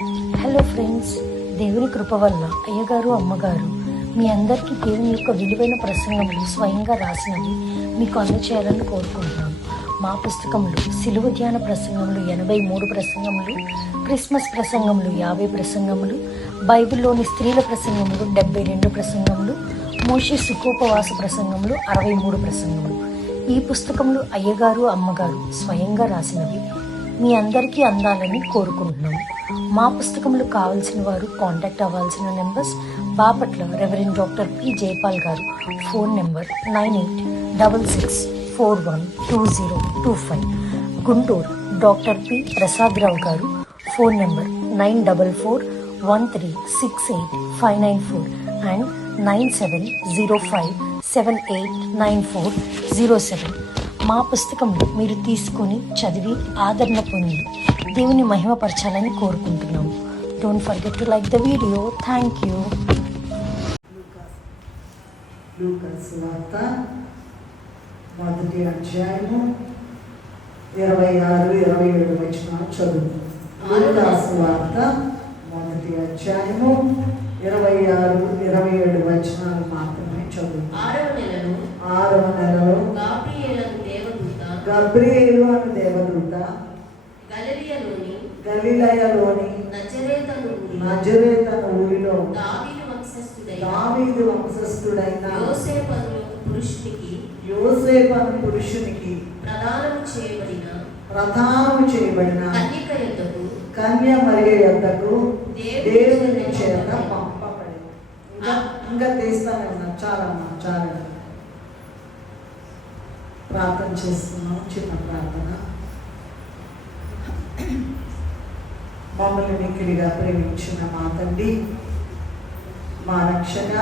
Hello friends, దేవుని కృప వల్ల అయ్యగారు అమ్మగారు మీ అందరికీ దేవుని యొక్క విలువైన ప్రసంగములు స్వయంగా రాసినవి మీకు అందచేయాలని కోరుకుంటున్నాను. మా పుస్తకంలో సిలువ ధ్యాన ప్రసంగములు 83 ప్రసంగములు, క్రిస్మస్ ప్రసంగములు 50 ప్రసంగములు, బైబిల్లోని స్త్రీల ప్రసంగములు 72 ప్రసంగములు, మోషే సుఖోపవాస ప్రసంగములు 63 ప్రసంగములు. ఈ పుస్తకములు అయ్యగారు అమ్మగారు స్వయంగా రాసినవి మీ అందరికీ అందాలని కోరుకుంటున్నాము. మా పుస్తకములు కావాల్సిన వారు కాంటాక్ట్ అవ్వాల్సిన numbers: Bapatla reverend doctor P Jayapal garu, phone number 9866412025. Guntur doctor P Prasad Rao garu, phone number 9413685994 and 9705789407. మా పుస్తకంలో మీరు తీసుకొని చదివి ఆదరణ పొంది దేవుని మహిమపరచాలని కోరుకుంటున్నాము. Don't forget to like the video. Thank you. లూకాసు వార్త మొదటి అధ్యాయము 26-27 వచనాలు చదువు. లూకాసు వార్త మొదటి అధ్యాయము 26-27 వచనాలు మాత్రమే చదువు. 6వ నెలలో గబ్రియేలు అను దేవదూత గలిలయలోని నజరేతను ఊరిలో దావీదు వంశస్థుడైన యోసేపు అను పురుషునికి ప్రదానము చేయబడిన కన్య మరియ యొద్దకు దేవుని చేత పంపబడి. ఇంకా తీస్తానే ఉన్నా. చాలా ప్రార్థన చేస్తున్నాం. చిన్న ప్రార్థన. మమ్మల్ని మిక్కిలిగా ప్రేమించిన మా తండ్రి, మా రక్షణ,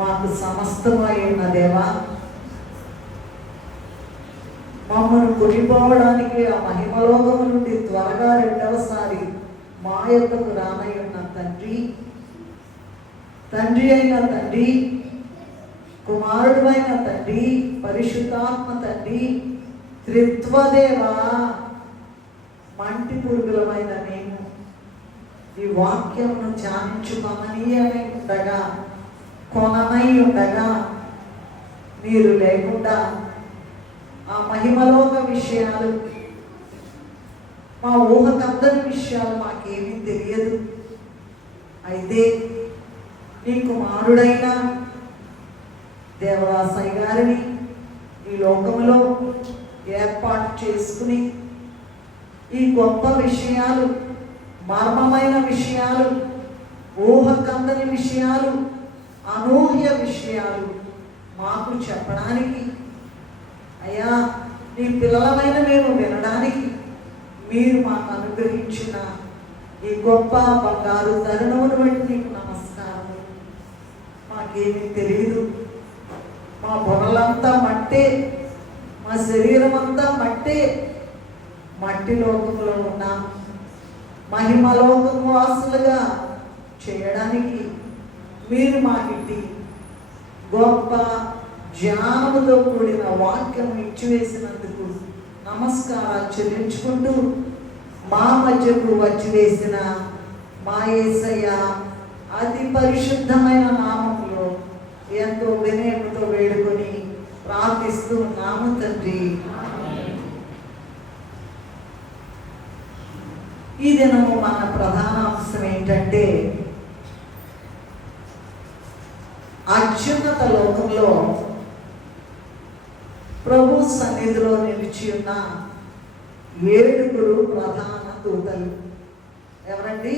మాకు సమస్తమై ఉన్న దేవా, మమ్మల్ని కొనిపోవడానికి ఆ మహిమలోకము నుండి త్వరగా రెండవసారి మా యొక్కకు రానై ఉన్న తండ్రి అయిన తండ్రి, కుమారుడు అయిన తండ్రి, పరిశుద్ధాత్మ తండ్రి, త్రిత్వదేవా, మంటి పురుగులమైన మేము ఈ వాక్యమును ధ్యానించుకోమని అని ఉండగా, కొననై ఉండగా, మీరు లేకుండా ఆ మహిమలోక విషయాలు, మా ఊహకందని విషయాలు మాకేమీ తెలియదు. అయితే నీ కుమారుడైన దేవదాసయ్య గారిని ఈ లోకములో ఏర్పాటు చేసుకుని ఈ గొప్ప విషయాలు, మర్మమైన విషయాలు, ఊహకందని విషయాలు, అనూహ్య విషయాలు మాకు చెప్పడానికి, అయ్యా నీ పిల్లలమైన మేము వినడానికి మీరు మాకు అనుగ్రహించిన ఈ గొప్ప బంగారు తరుణమును బట్టి నీకు నమస్కారం. మాకేమీ తెలియదు. మా బొరలంతా మట్టే, మా శరీరం అంతా మట్టే. మట్టి లోకంలో ఉన్న మహిమలోకము వాసులుగా చేయడానికి మీరు మాకిట్టి గొప్ప జ్ఞానముతో కూడిన వాక్యం ఇచ్చివేసినందుకు నమస్కారాలు చెల్లించుకుంటూ, మా మధ్యకు వచ్చి వేసిన మా యేసయ్య అతి పరిశుద్ధమైన నామములో ఎంతో వినయముతో వేడుకొని ప్రార్థిస్తూ ఉన్నాము తండ్రి. ఈ దినము మన ప్రధాన అంశం ఏంటంటే, అత్యున్నత లోకంలో ప్రభు సన్నిధిలో నిలిచి ఉన్న 7 ప్రధాన దూతలు. ఎవరండి?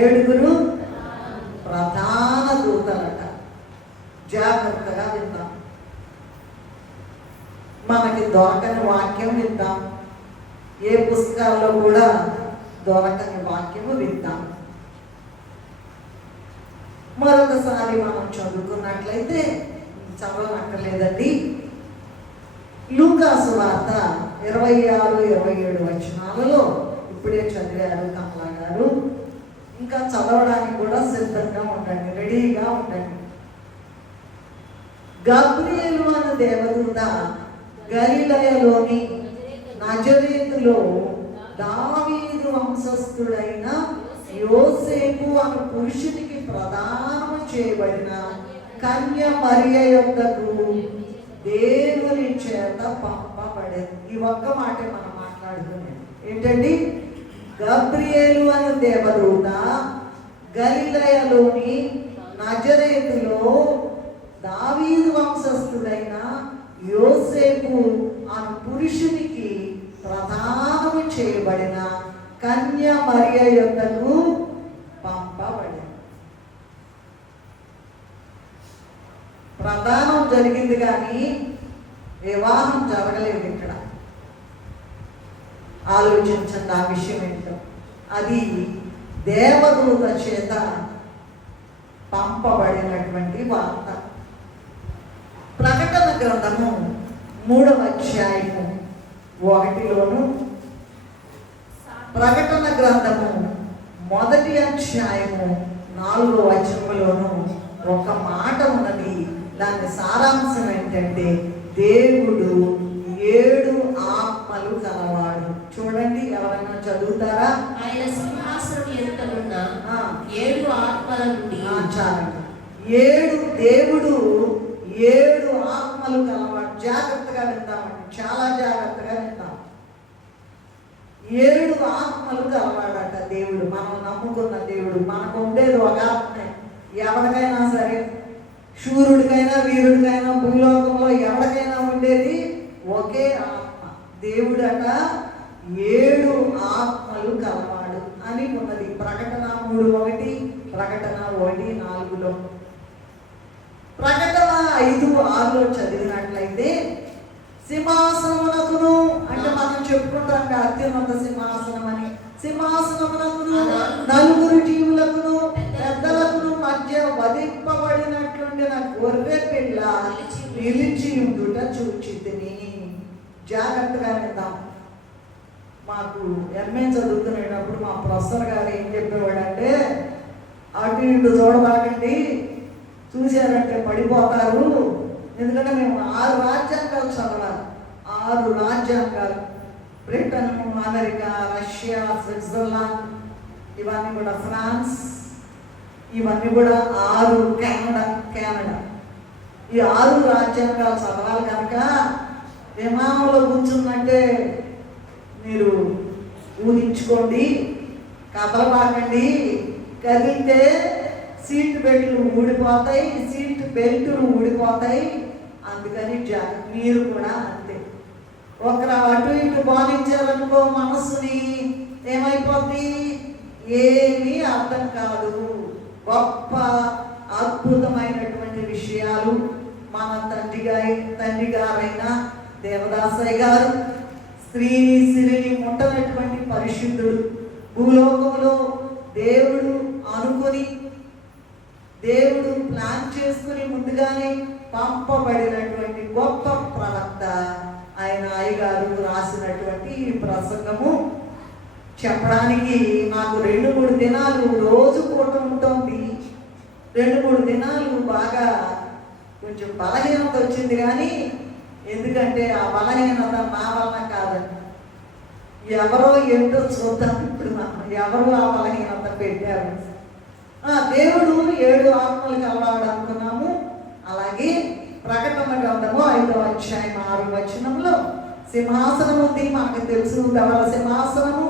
7 ప్రధాన దూతలట. జాగ్రత్తగా విందాం. మనకి దొరకని వాక్యం విందాం. ఏ పుస్తకాల్లో కూడా దొరకని వాక్యము విందాం. మరొకసారి మనం చదువుకున్నట్లయితే, చదవనక్కర్లేదండి, లూకాసు వార్త 26-27 వచనాలలో ఇప్పుడే చదివారు కమలా గారు. ఇంకా చదవడానికి కూడా సిద్ధంగా ఉండండి, రెడీగా ఉండండి. గబ్రియేలు అనే దేవదూత గలిలయలోని నజరేతులో దావీదు వంశస్థుడైన యోసేపు అను పురుషునికి ప్రదానము చేయబడిన కన్య మరియ యొద్దకు దేవుని చేత పంపబడేది. ఈ ఒక్క మాటే మనం మాట్లాడుతున్నాం. ఏంటండి? గబ్రియేలు అను దేవదూత గలిలయలోని నజరేతులో దావీదు వంశస్థుడైన యోసేపు అను పురుషునికి ప్రదానము చేయబడిన కన్య మరియ యొద్దకు పంపబడింది. ప్రదానం జరిగింది కానీ వివాహం జరగలేదు. ఇక్కడ ఆలోచించండి ఆ విషయం ఏంటో. అది దేవదూత చేత పంపబడినటువంటి వార్త. ప్రకటన గ్రంథము 3వ అధ్యాయము 1లోను, ప్రకటన గ్రంథము 1వ అధ్యాయము 4వ వచనంలోను ఒక మాట ఉన్నది. దాని సారాంశం ఏంటంటే దేవుడు 7 ఆత్మలు కలవాడు. చూడండి, ఎవరైనా చదువుతారా? ఆయన సింహాసనం ఎదుటనున్న 7 ఆత్మల నుండి చాలండి. 7 దేవుడు 7 ఆత్మలు కలవాడు. జాగ్రత్తగా విందామండి, చాలా జాగ్రత్తగా విందాం. 7 ఆత్మలు కలవాడట దేవుడు. మనం నమ్ముకున్న దేవుడు. మనకు ఉండేది ఒక ఆత్మే. ఎవరికైనా సరే, శూరుడికైనా వీరుడికైనా భూలోకంలో ఎవరికైనా ఉండేది ఒకే ఆత్మ. దేవుడట 7 ఆత్మలు కలవాడు అని ఉన్నది. ప్రకటన 3:1, ప్రకటన 1:4. ప్రకటన 5:6 చదివినట్లయితే సింహాసనమునకును, అంటే మనం చెప్పుకుంటాం అత్యున్నత సింహాసనం అని, సింహాసనమునకును 4 జీవులకును పెద్దలకును మధ్య వధింపబడినట్లుండిన గొర్రె పిల్ల నిలిచి ఉండుట చూచితిని. జాగ్రత్తగా విందాం. మాకు ఎంఏ చదువుతున్నప్పుడు మా ప్రొఫెసర్ గారు ఏం చెప్పేవాడంటే, అటు ఇటు చూడబాకండి, చూశారంటే పడిపోతారు. ఎందుకంటే మేము 6 రాజ్యాంగాలు చదవాలి. 6 రాజ్యాంగాలు. బ్రిటన్, అమెరికా, రష్యా, స్విట్జర్లాండ్, ఇవన్నీ కూడా ఫ్రాన్స్, ఇవన్నీ కూడా 6, కెనడా. ఈ 6 రాజ్యాంగాలు చదవాలి కనుక విమానంలో కూర్చుందంటే మీరు ఊహించుకోండి, కదలబాకండి. కదిలితే సీట్ బెల్ట్లు ఊడిపోతాయి, సీట్ బెల్టులు ఊడిపోతాయి. అందుకని మీరు కూడా అంతే. ఒకరు అటు ఇటు బాధించారనుకో మనస్సుని, ఏమైపోద్ది? ఏమీ అర్థం కాదు. గొప్ప అద్భుతమైనటువంటి విషయాలు మన తండ్రి గారైన దేవదాసయ్య గారు, స్త్రీని ముట్టనటువంటి పరిశుద్ధుడు, భూలోకంలో దేవుడు అనుకుని, దేవుడు ప్లాన్ చేసుకుని ముందుగానే పంపబడినటువంటి గొప్ప ప్రవక్త ఆయన అయ్యగారు రాసినటువంటి ఈ ప్రసంగము చెప్పడానికి నాకు 2-3 దినాలు రోజు పూట ఉంటుంది. 2-3 దినాలు బాగా కొంచెం బలహీనత వచ్చింది. కానీ ఎందుకంటే ఆ బలహీనత నా వలన కాదండి, ఎవరో ఏంటో చూద్దాం. ఇప్పుడు ఎవరు ఆ బలహీనత పెట్టారు. దేవుడు 7 ఆత్మలు కలవాడు అనుకున్నాము. అలాగే ప్రకటన గ్రంథము 5వ అధ్యాయం 6వ వచనంలో సింహాసనం ఉంది. మనకు తెలుసు ఎవరి సింహాసనము.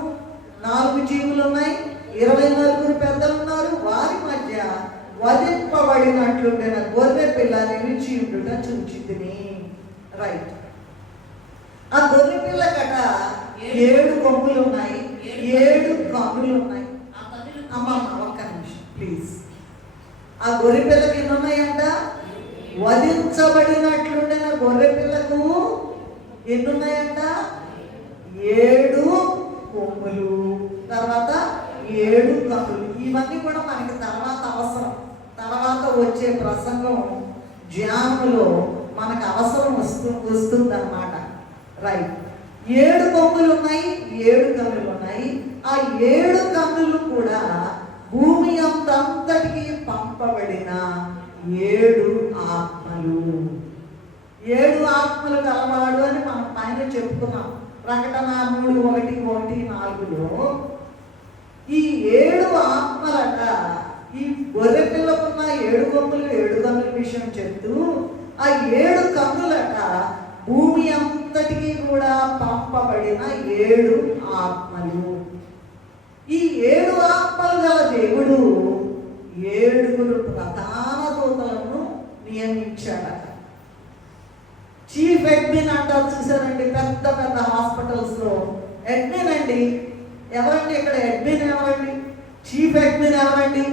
4 జీవులు ఉన్నాయి, 24 పెద్దలు ఉన్నారు. వారి మధ్య వధింపబడినట్లుండిన గొర్రె పిల్ల నిలిచి ఉండుట చూచితిని. రైట్. ఆ గొర్రె పిల్ల కట 7 కొమ్ములు ఉన్నాయి, 7 కన్నులు ఉన్నాయి. అమ్మమ్మ ఒక్క నిమిషం ప్లీజ్. ఆ గొర్రె పిల్లకి ఎన్ని ఉన్నాయంట? వధించబడినట్లుండిన గొర్రె పిల్లకు ఎన్ని ఉన్నాయంట? 7 కొమ్ములు, తర్వాత 7 కన్నులు. ఇవన్నీ కూడా మనకి తర్వాత అవసరం. తర్వాత వచ్చే ప్రసంగం ధ్యానంలో మనకు అవసరం వస్తుందన్నమాట. రైట్. 7 కొమ్ములు ఉన్నాయి, 7 కన్నులు ఉన్నాయి. ఆ 7 కన్నులు కూడా భూమి అంతటికి పంపబడిన 7 ఆత్మలు. 7 ఆత్మలు కలవాడు అని మనం పైన చెప్పుకున్నాం. ప్రకటన 3:1, 1, 4 4లో ఈ 7 ఆత్మలట ఈ గొర్రె పిల్లకున్న 7 కొమ్ములు 7 కన్నుల విషయం చెప్తూ ఆ 7 కన్నులట భూమి అంతటికి కూడా పంపబడిన 7 ఆత్మలు. ఈ 7 ఆత్మలు గల దేవుడు 7 ప్రధాన దూతలను నియమించాడట. చీఫ్ అడ్మిన్ అంటారు చూసారండి, పెద్ద పెద్ద హాస్పిటల్స్లో అడ్మిన్ అండి. ఎవరండి ఇక్కడ అడ్మిన్? ఎవరండి చీఫ్ అడ్మిన్? ఎవరండి?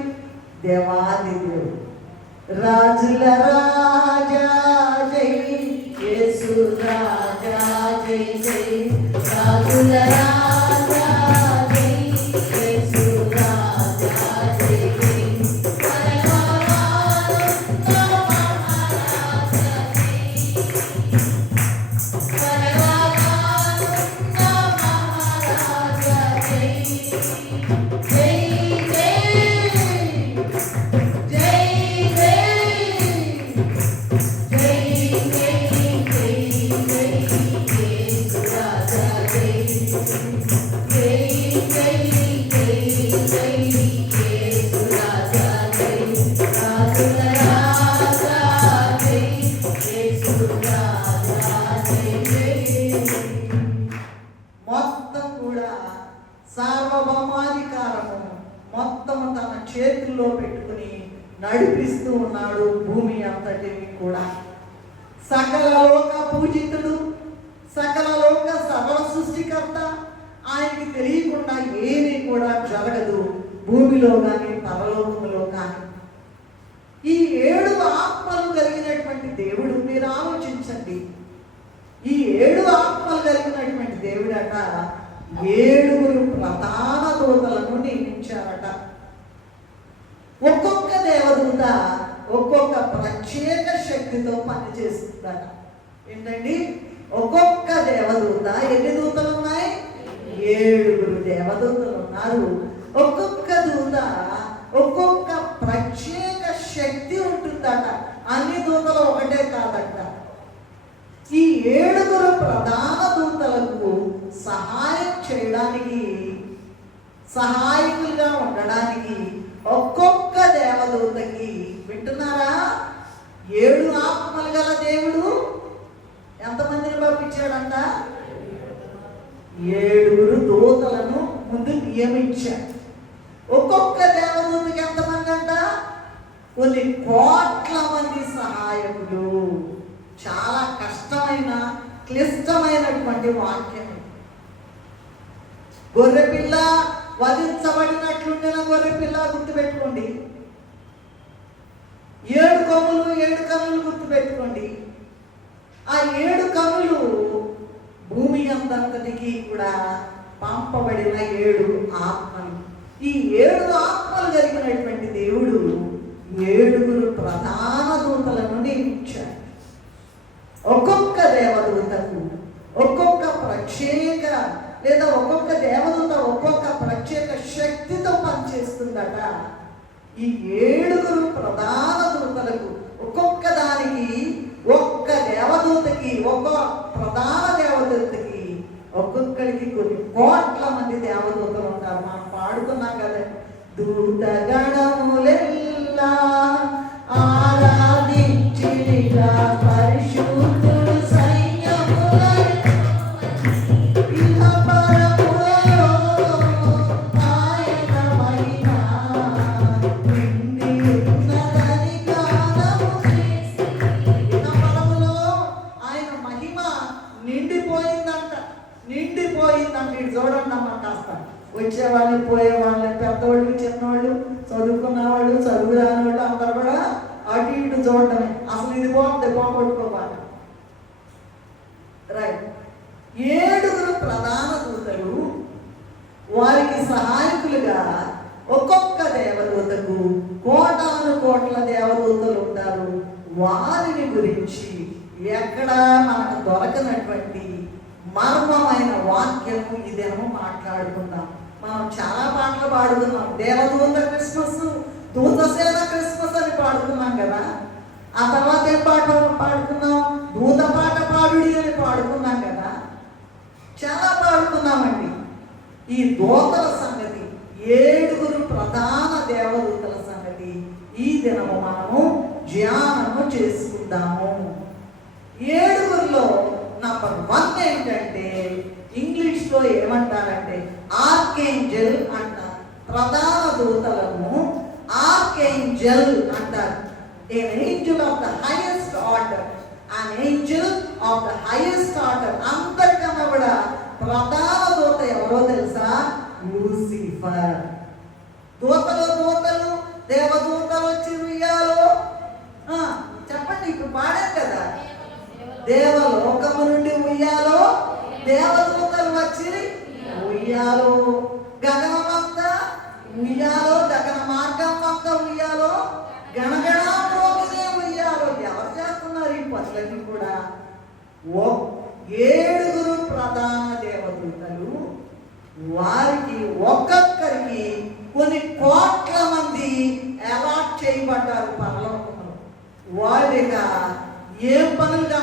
దేవాది దేవుడు. రాజుల రాజా జై యేసు రాజా జై జై, రాజుల రాజా జై యేసు రాజా జై జై, మొత్తం కూడా సార్వభౌమాధికారము మొత్తం తన చేతుల్లో పెట్టుకుని నడిపిస్తూ ఉన్నాడు భూమి అంతటిని కూడా. సకల లోక పూజితుడు, సకల లోక సకల సృష్టికర్త. ఆయనకి తెలియకుండా ఏమీ కూడా జరగదు భూమిలో కానీ పరలోకములో కానీ. ఈ 7 ఆత్మలు కలిగినటువంటి దేవుడు, మీరు ఆలోచించండి, ఈ 7 ఆత్మలు కలిగినటువంటి దేవుడట 7 ప్రధాన దూతలను నియమించారట. ఒక్కొక్క దేవదూత ఒక్కొక్క ప్రత్యేక శక్తితో పనిచేస్తుందట. ఏంటండి? ఒక్కొక్క దేవదూత ఎన్ని దూతలు ఉన్నాయి? 7 దేవదూతలు ఉన్నారు. ఒక్కొక్క దూత ఒక్కొక్క ప్రత్యేక శక్తి ఉంటుందట. అన్ని దూతలు ఒకటే కాదట. ఈ 7 ప్రధాన దూతలకు సహాయం చేయడానికి, సహాయకులుగా ఉండడానికి ఒక్కొక్క దేవదూతకి, వింటున్నారా, 7 ఆత్మలు గల దేవుడు ఎంతమందిని పంపించాడంట? 7 దూతలను ముందు నియమించాడు. ఒక్కొక్క దేవదూతకి ఎంతమంది అంట? కొన్ని కోట్ల మంది సహాయకులు. చాలా కష్టమైన క్లిష్టమైనటువంటి వాక్యం. గొర్రెపిల్ల వధించబడినట్లుండిన గొర్రెపిల్ల గుర్తుపెట్టుకోండి. 7 కొమ్ములు 7 కన్నులు గుర్తుపెట్టుకోండి. ఆ 7 కన్నులు భూమి అంతటికి కూడా పంపబడిన 7 ఆత్మలు. ఈ 7 ఆత్మలు కలిగినటువంటి దేవుడు 7 ప్రధాన దూతలను నియమించాడు. ఒక్కొక్క దేవదూతకు ఒక్కొక్క ప్రత్యేక, లేదా ఒక్కొక్క దేవదూత ఒక్కొక్క ప్రత్యేక శక్తితో పనిచేస్తుందట. ఈ 7 ప్రధాన దూతలకు ఒక్కొక్క దానికి, ఒక్క దేవదూతకి, ఒక్క ప్రధాన దేవదూతకి ఒక్కొక్కడికి కొన్ని కోట్ల మంది దేవదూతలు ఉంటారు. మనం పాడుతున్నాం కదా, దూతగణములెల్లా ఆరాధించిగా పరిశుద్ధుడు సైన్యములై ఇహ పరములలో ఆయన మహిమ నిండి ఉన్నదని గానము చేసి. ఇహ పరములో ఆయన మహిమ నిండిపోయిందంట. నిండిపోయిందంట. ఇటు చూడండి అమ్మ, కాస్త వచ్చేవాళ్ళు పోయేవాళ్ళు, పెద్దవాళ్ళు చిన్నవాళ్ళు, చదువుకున్న వాళ్ళు చదువు రాని వాళ్ళు అందరూ కూడా అటు ఇటు చూడటమే. అసలు ఇది బాగుంది, పోగొట్టుకోవాలి. రైట్. 7 ప్రధాన దూతలు, వారికి సహాయకులుగా ఒక్కొక్క దేవదూతకు కోటాను కోట్ల దేవదూతలు ఉంటారు. వారిని గురించి ఎక్కడ మనకు దొరకనటువంటి మర్మమైన వాక్యము ఈ దినము మాట్లాడుకుందాం. మనం చాలా పాటలు పాడుకున్నాం. దేవదూత క్రిస్మస్, దూతసేన క్రిస్మస్ అని పాడుకున్నాం కదా. ఆ తర్వాత ఏం పాట పాడుకున్నాం? దూత పాట పాడుడి అని పాడుకున్నాం కదా. చాలా పాడుకున్నామండి. ఈ దూతల సంగతి, 7 ప్రధాన దేవదూతల సంగతి ఈ దినము మనము ధ్యానము చేసుకుందాము. 7లో నంబర్ 1 ఏంటంటే ఇంగ్లీష్లో ఏమంటారంటే ఆర్కేంజల్ అంటారు. ప్రధాన దూతలను ఆర్కేంజల్ అంటారు. an angel of the highest order, an angel of the highest order. అందరికన్నా కూడా ప్రధాన దూత ఎవరో తెలుసా? లూసిఫర్. దూతలు దేవదూతలు వచ్చి ఉయ్యాలో చెప్పండి, ఇప్పుడు పాడాం కదా, దేవలోకము నుండి ఉయ్యాలో దేవదూతలు వచ్చి ఉయ్యాలో, గగనమంతా ఉయ్యాలో, గగన మార్గం అంతా ఉయ్యాలో, గణగణా మ్రోగినే ఉయ్యాలో. ఎవరు చేస్తున్నారు ఈ పనులన్నీ కూడా? 7 ప్రధాన దేవదూతలు, వారికి ఒక్కొక్కరికి కొన్ని కోట్ల మంది అలాట్ చేయబడ్డారు పరలోకంలో. వాళ్ళిక ఏం పనులుగా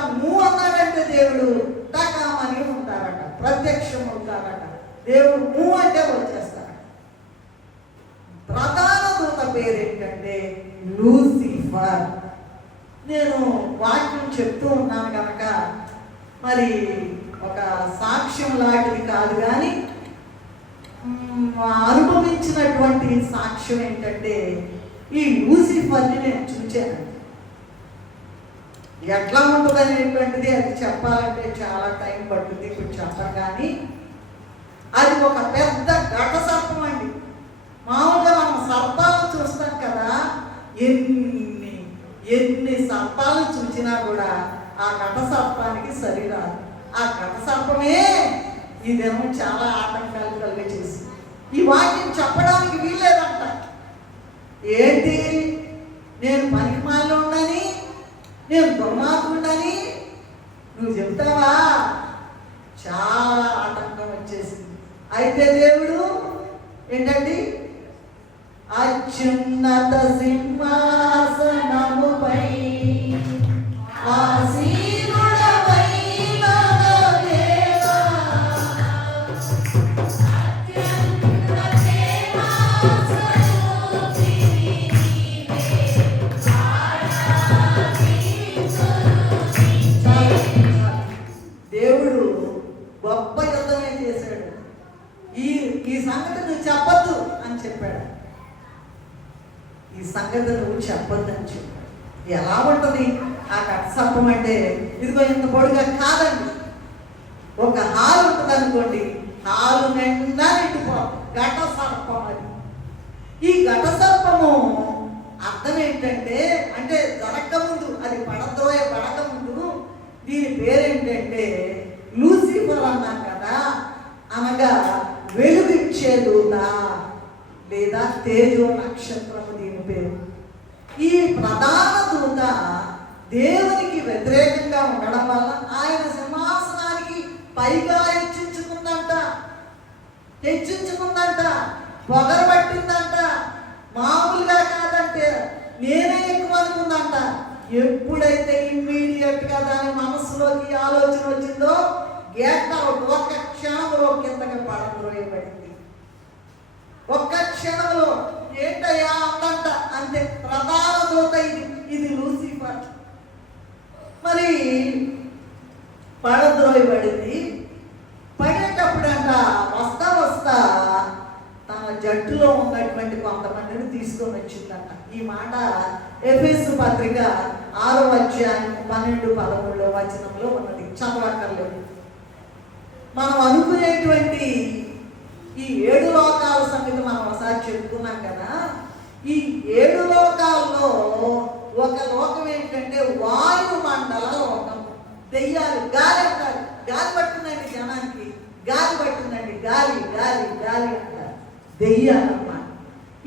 అన్నాడంటే దేవుడు టకామని ఉంటారట, ప్రత్యక్షం అవుతారట. దేవుడు అంటే వచ్చేస్తాడు. ప్రధాన దూత పేరేంటంటే లూసిఫర్. నేను వాక్యం చెప్తూ ఉన్నాను కనుక మరి ఒక సాక్ష్యం లాంటిది కాదు, కానీ అనుభవించినటువంటి సాక్ష్యం ఏంటంటే ఈ లూసిఫర్ని నేను చూచాను. ఎట్లా ఉంటుంది అనేటువంటిది అది చెప్పాలంటే చాలా టైం పడుతుంది, ఇప్పుడు చెప్పను. కానీ అది ఒక పెద్ద ఘట సర్పం అండి. మామూలుగా మనం సర్పాలను చూస్తాం కదా, ఎన్ని సర్పాలను చూసినా కూడా ఆ ఘట సర్పానికి సరిరాదు. ఆ ఘట సర్పమే ఇదేమో చాలా ఆటంకాలు కలిగజేసి ఈ వాక్యం చెప్పడానికి వీల్లేదంట. ఏంటి, నేను పనికిమాలిన ఉండని, నేను దుర్మార్గుండని నువ్వు చెప్తావా? చాలా ఆటంకం వచ్చేసింది. అయితే దేవుడు ఏంటండి, అత్యున్నత సింహాసనముపై ఆసీనుడవైన దేవా, దేవుడు గొప్ప యుద్ధమే చేశాడు. ఈ సంగతి నువ్వు చెప్పొద్దు అని చెప్పాడు. ఈ సంగతి నువ్వు చెప్పొద్దు అని చెప్పాడు. ఎలా ఉంటుంది ఆ ఘట సర్పం అంటే? ఇదిగో ఇంత పొడిగా కాదండి, ఒక హాలు ఉంటుంది అనుకోండి, హాలు నిండా నిండిపోతుంది ఘట సర్పం. అది ఈ ఘట సర్పము అర్థం ఏంటంటే, అంటే జరగకముందు, అది పడకముందు దీని పేరేంటంటే లూసిఫర్ అన్నాం కదా, అనగా వెలుగిచ్చే దూత లేదా తేజో నక్షత్రము దీని పేరు. ఈ ప్రధాన దూత దేవునికి వ్యతిరేకంగా ఉండడం వల్ల ఆయన సింహాసనానికి పైగా హెచ్చించుకుందంట, పొగరబట్టిందంట. మామూలుగా కాదంటే నేనే ఎక్కువ అనుకుందంట. ఎప్పుడైతే ఇమ్మీడియట్గా దాని మనసులోకి ఆలోచన వచ్చిందో గెట్ అవుట్, ఒక్క క్షణంలో కిందకి పడద్రోయబడింది. ఒక్క క్షణంలో ఏంటయ్యా అందంట, అంతే. ప్రధాన దూత ఇది లూసిఫర్. మరి పడద్రోయబడింది. పడేటప్పుడంట వస్తా తన జట్టులో ఉన్నటువంటి కొంతమందిని తీసుకొని వచ్చిందంట. ఈ మాట ఎఫెసు పత్రిక 6వ అధ్యాయం 12-13 వచనంలో ఉన్నది, చదవక్కర్లేదు. మనం అనుకునేటువంటి ఈ 7 లోకాల సంగతి మనం ఒకసారి చెప్పుకున్నాం కదా. ఈ 7 లోకాల్లో ఒక లోకం ఏంటంటే వాయుమండల లోకం. దెయ్యాలు, గాలి అంటారు. గాలి పట్టిందండి జనానికి, గాలి పట్టిందండి, గాలి గాలి గాలి అంటారు. దెయ్యాలన్నమాట.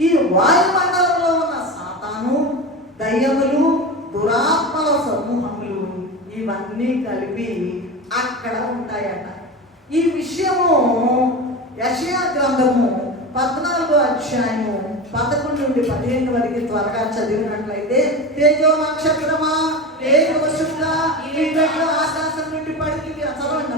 ఈ వాయుమండలంలో ఉన్న సాతాను, దయ్యములు, దురాత్మల సమూహములు ఇవన్నీ కలిపి అక్కడ ఉంటాయట. ఈ విషయము యెషయా గ్రంథము 14వ అధ్యాయము 11-15 వరకు త్వరగా చదివినట్లయితే, తేజో నక్షత్రమా, తేజోశుగా ఈ బిడ్డ ఆకాశం నుండి పడింది. చదవండి.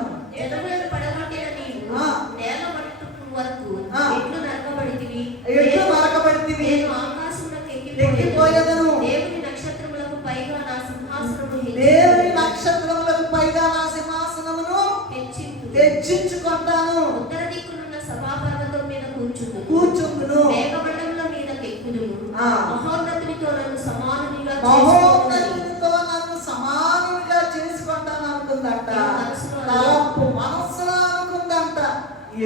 నేల మట్టుకు వరకు ఆ. ఎట్లు నరకబడితివి, ఎట్లు నరకబడితివి, నేను ఆకాశమునకు ఎక్కిపోయేదను. దేవుని నక్షత్రములకు పైగా నా సింహాసనము దేవుని నక్షత్రములకు పైగా నా సింహాసనమును హెచ్చించుకుంటాను. ఉత్తర దిక్కునున్న సభాపర్వతం మీద కూర్చుందును. మేఘమండముల మీద కెక్కుదును. ఆ. మహోన్నతునితో నన్ను సమానునిగా చేసుకుంటాను అనుకుందంట. మనసులో తలంపు మనసులో అనుకుందంట.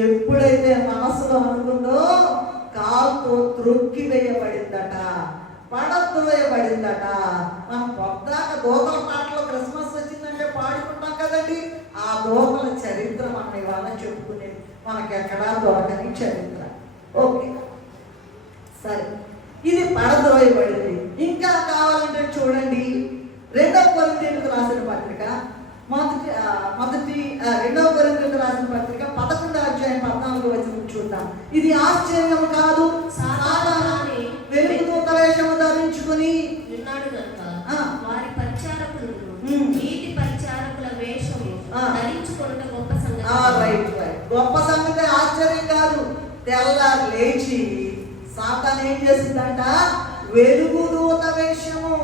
ఎప్పుడైతే మనసులో అనుకుందో కాలుతో త్రొక్కి వేయబడిందట, పడద్రోయబడిందట. మనం పొద్దాక దూతల పాటలో క్రిస్మస్ వచ్చిందంటే పాడుకుంటాం కదండి. ఆ దూతల చరిత్ర మనం ఇవాళ చెప్పుకునేది, మనకి ఎక్కడా దొరకని చరిత్ర. ఓకే, సరే, ఇది పడద్రోయబడింది. ఇంకా కావాలంటే చూడండి, 2 కొరింథీయులకు రాసిన పత్రిక 2 కొరింథీయులకు రాసిన పత్రిక 11వ అధ్యాయం 14వ వచనం చూద్దాం. ఇది ఆశ్చర్యం కాదు, సాతాను వెలుగుదూత వేషము ధరించుకుని ఉన్నాడు కనుక ఆ. వారి పరిచారకులను ఉమ్. నీతి పరిచారకుల వేషము ఆ. ధరించుకొనుట గొప్ప సంగతి. రైట్ రైట్, గొప్ప సంగతి, ఆశ్చర్యం కాదు. తెల్లారి లేచి సాతాను ఏం చేసిందంట, వెలుగుదూత వేషము.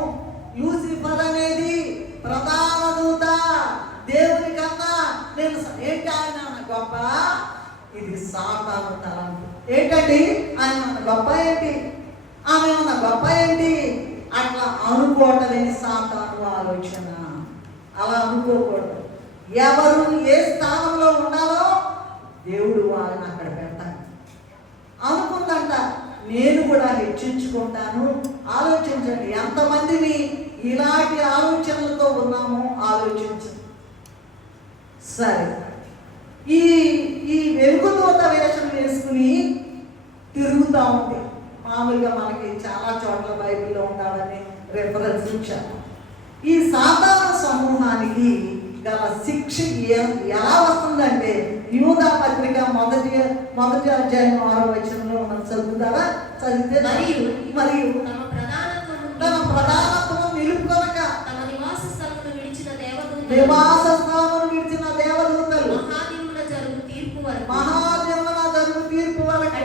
లూసిఫర్ అనేది ప్రధాన దూత, దేవుని కన్నా నేను ఏంటి ఆయన గొప్ప, ఇది సాతాను తలంపు. ఏంటండి ఆయన గొప్ప ఏంటి, ఆమె ఏమన్నా గొప్ప ఏంటి, అట్లా అనుకోవటమే సాతాను ఆలోచన. అలా అనుకోకూడదు. ఎవరు ఏ స్థానంలో ఉండాలో దేవుడు వాళ్ళని అక్కడ పెడతాడు అనుకుందంట. నేను కూడా హెచ్చించుకుంటాను. ఆలోచించండి, ఎంతమందిని ఇలాంటి ఆలోచనలతో ఉన్నామో ఆలోచించండి. సరే, ఈ ఈ వెలుగుదూత వేషం వేసుకుని తిరుగుతూ ఉంది. మామూలుగా మనకి చాలా చోట్ల బైబిల్లో ఉండాలని రెఫరెన్స్ ఇచ్చాను. ఈ సాతాను సమూహానికి గల శిక్ష ఎలా వస్తుందంటే, యూదా పత్రిక మొదటి అధ్యాయం 6వ వచనంలో మనం చదువుతారా? చదివితే మరియు తన ప్రధానత్వం నిలుపుకొనక తమ నివాస స్థలమును విడిచిన దేవదూతలు మహాదివుల జరుగు తీర్పు వరకు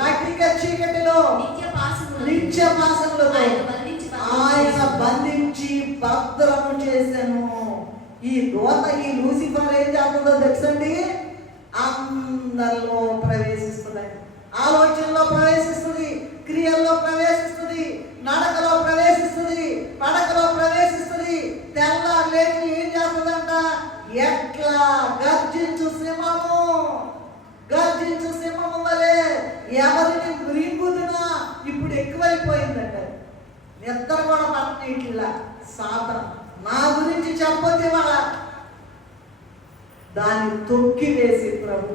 కటిక చీకటిలో నిత్య పాశములతో ఆయన బంధించి భద్రము చేశాను. ఈ దూత, ఈ లూసిఫర్ ఏం చేస్తుందో తెలుసండి, అందరిలో ప్రవేశిస్తుందండి. ఆలోచనలో ప్రవేశిస్తుంది, క్రియల్లో ప్రవేశిస్తుంది, నడకలో ప్రవేశిస్తుంది, పడకలో ప్రవేశిస్తుంది. తెల్లారి లేచి ఏం చేస్తుందంట, ఎట్లా గర్జించు సింహము వలె ఎవరిని మృంగుదునా. ఇప్పుడు ఎక్కువైపోయిందంట, నిద్ర కూడా పట్టనీట్లా. సాతాను నా గురించి చెప్పొద్దు వాళ్ళ, దాన్ని తొక్కి వేసి ప్రభు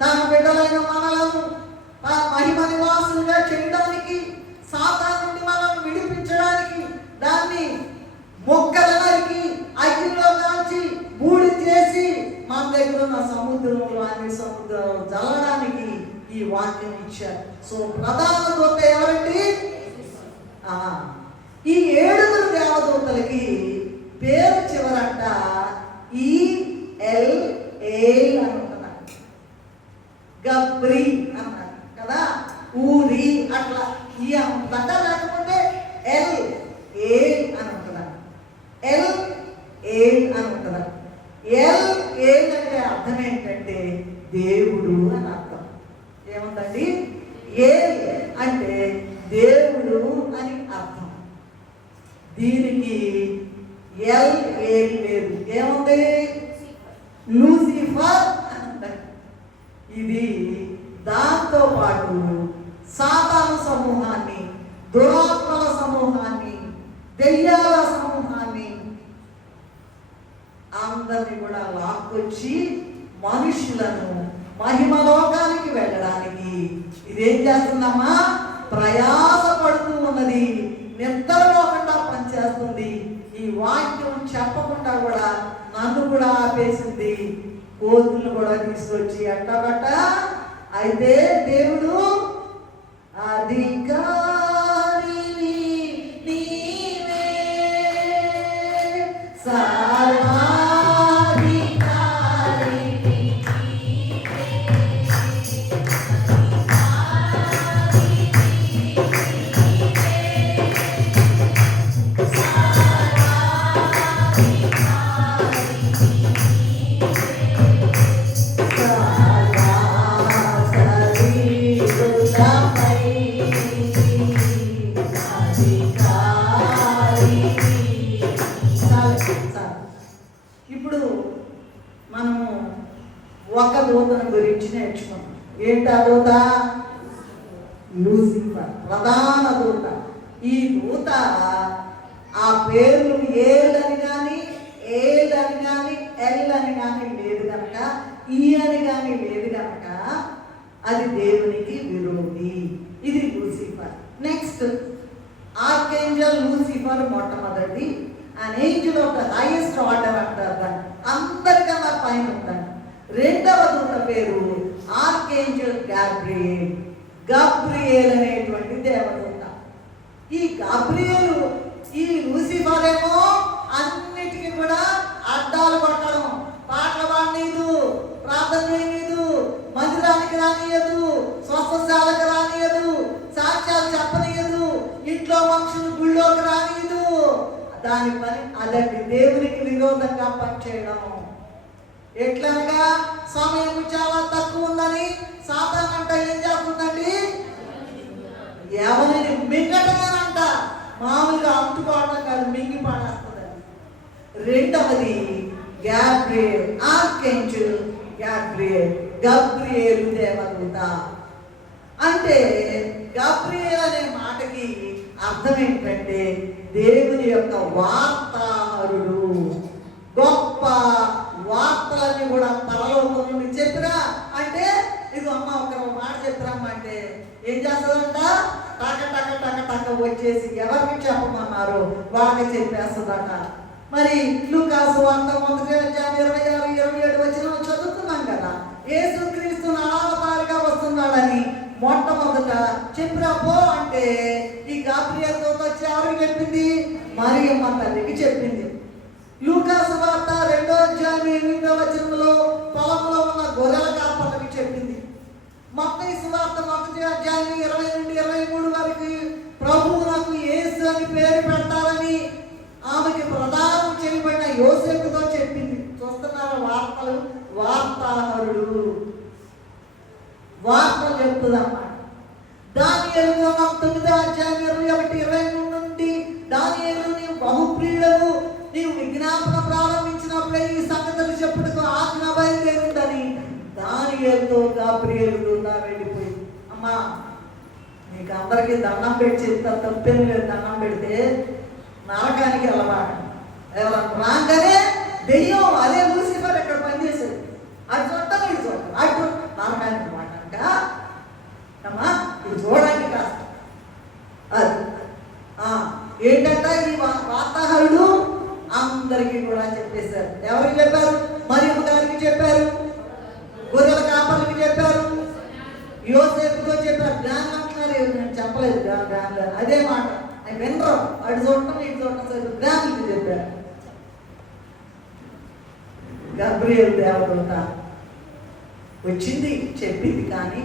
తన బిడ్డలైన మనలను మహిమ నివాసులుగా చేయడానికి, సాతాను నుండి మనల్ని విడిపించడానికి, దాన్ని మొక్కలకి అగ్నిలో కాల్చి బూడి చేసి మన దగ్గర ఉన్న సముద్రంలో అన్ని సముద్రాలు జల్లడానికి ఈ వాక్యం ఇచ్చారు. సో ప్రధాన దూత ఎవరండి? ఈ 7 దేవదూతలకి పేరు చివరంట ELA అని ఉంటున్నారు. గబ్రి అన్నారు కదా, ఊరి అట్లా ఈ అంత లేకపోతే LA అని ఉంటున్నారు. LA అని ఉంటున్నారు. LA అంటే అర్థం ఏంటంటే దేవుడు అని అర్థం. ఏముందండి? ఏ అంటే దేవుడు అని అర్థం. దీనికి LA లేదు, ఏముంది? లూసిఫర్ అంటారు. ఇది దాంతో పాటు సాతాను సమూహాన్ని, దురాత్మల సమూహాన్ని, దెయ్యాల సమూహాన్ని అందరినీ కూడా లాక్కొచ్చి మనుషులను మహిమలోకానికి వెళ్ళడానికి ఇదేం చేస్తుందమ్మా? ప్రయాసపడుతూ ఉన్నది, నిద్రపోకుండా పనిచేస్తుంది. ఈ వాక్యం చెప్పకుండా కూడా నన్ను కూడా ఆపేసింది, కోతులను కూడా తీసుకొచ్చి ఎట్టబట్ట. అయితే దేవుడు అధికారిని నీవే, సర్వాధికారిని నీవే. ఏంటి ఆ దూత? లూసిఫర్, ప్రధాన దూత. ఈ దూత ఆ పేర్లు ఏల్ అని కానీ ఎల్ అని కానీ లేదు కనుక, ఈ అని కానీ లేదు కనుక అది దేవునికి విరోధి. ఇది లూసిఫర్. నెక్స్ట్ ఆర్కేంజల్ లూసిఫర్ మొట్టమొదటి. And Angel of the highest order అంటారు దాన్ని, అందరికన్నా పైన ఉంటాను. రెండవ దూత పేరు ఆర్కేంజల్ గాబ్రియేల్. గాబ్రియేల్ అనేటువంటి దేవదూత. ఈ గాబ్రియేలు, ఈ లూసిఫర్ ఏమో అన్నిటికీ కూడా అడ్డాలు కొట్టడం, పాటలు పాడనీయదు, ప్రార్థన చేయనీయదు, మందిరానికి రానియదు, స్వస్థశాలకు రానియదు, సాక్ష్యాలు చెప్పనీయదు, ఇంట్లో మనుషులు గుళ్ళోకి రానియదు. దాని పని అదండి, దేవునికి విరోధంగా పనిచేయడం. ఎట్లనగా సమయం చాలా తక్కువ ఉందని సాతాను అంట ఏం చేస్తుందండి? ఎవరిని మింగటమేనంట, మామూలుగా అంటుకోవడం కాదు, మింగి పాడేస్తుందండి. రెండవది గాబ్రియేల్, ఆర్కేంజల్ గాబ్రియేల్, గబ్రియేలు దేవదూత. అంటే గబ్రియేల్ అనే మాటకి అర్థం ఏంటంటే దేవుని యొక్క వార్తాహరుడు. గొప్ప వార్తలన్నీ కూడా పరలోకం నుండి చెప్పినా అంటే, ఇది అమ్మ ఒక మాట చెప్పిరమ్మా అంటే ఏం చేస్తుందంట? టక టక టక టక వచ్చేసి ఎవరికి చెప్పమన్నారు వాళ్ళకి చెప్పేస్తుందట. మరి లూకాసు వార్త 1:26-27 వచ్చిన చదువుతున్నాం కదా, యేసుక్రీస్తు నామధారిగా వస్తున్నాడని మొట్టమొదట చెప్పిరా పో అంటే ఈ గాబ్రియేల్ దూత వచ్చి ఎవరికి చెప్పింది? మరియమ్మ తల్లికి చెప్పింది. లూకాసు వార్త 2:8 పొలంలో ఉన్న గొర్రెల కాపర్లకి చెప్పింది. మత్తయి సువార్త 1:20-23 వరకు ప్రభువునకు యేసు అని పేరు పెడతారని ఆమెకి ప్రదానం చేయబడిన యోసేపుతో చెప్పింది. చూస్తున్నారా వార్తలు? వార్తాహరుడు వార్తలు చెప్తుందన్నమాట. దానియేలు 9:21-23 నుండి దానియేలు నీవు బహుప్రియుడవు, నీవు విజ్ఞాపన ప్రారంభించినప్పుడే ఈ సంగతులు చెప్పుటకు ఆజ్ఞ బయలుదేరిందని దానియేలుతో గాబ్రియేలు దూత వెళ్ళిపోయింది. అమ్మా మీకు అందరికీ దండం పెట్టి చెప్తా, తప్పేం లేదు. దండం పెడితే నరకానికి అలవాటు. ఎవరన్నా రాగానే దెయ్యం, అదే లూసిఫర్ ఇక్కడ పనిచేసేది. అటు చూడటం ఇటు చూడటం, అటు నరకానికి అలవాటు అంట. అమ్మా ఇది చూడండి కాస్త. అది ఏంటంట, ఈ వార్తాహరుడు అందరికీ కూడా చెప్పేశారు. ఎవరికి చెప్పారు? మరియమ్మ గారికి చెప్పారు, గొర్రెల కాపర్లకి చెప్పారు, యోసేపుతో చెప్పారు. జ్ఞానం అంటున్నారు, నేను చెప్పలేదు జ్ఞానం, అదే మాట ఆయన వినరు. అటు చూడటం ఇటు చూడటం సరే జ్ఞానికి చెప్పారు. గబ్రియేలు దేవదూత వచ్చింది, చెప్పింది, కానీ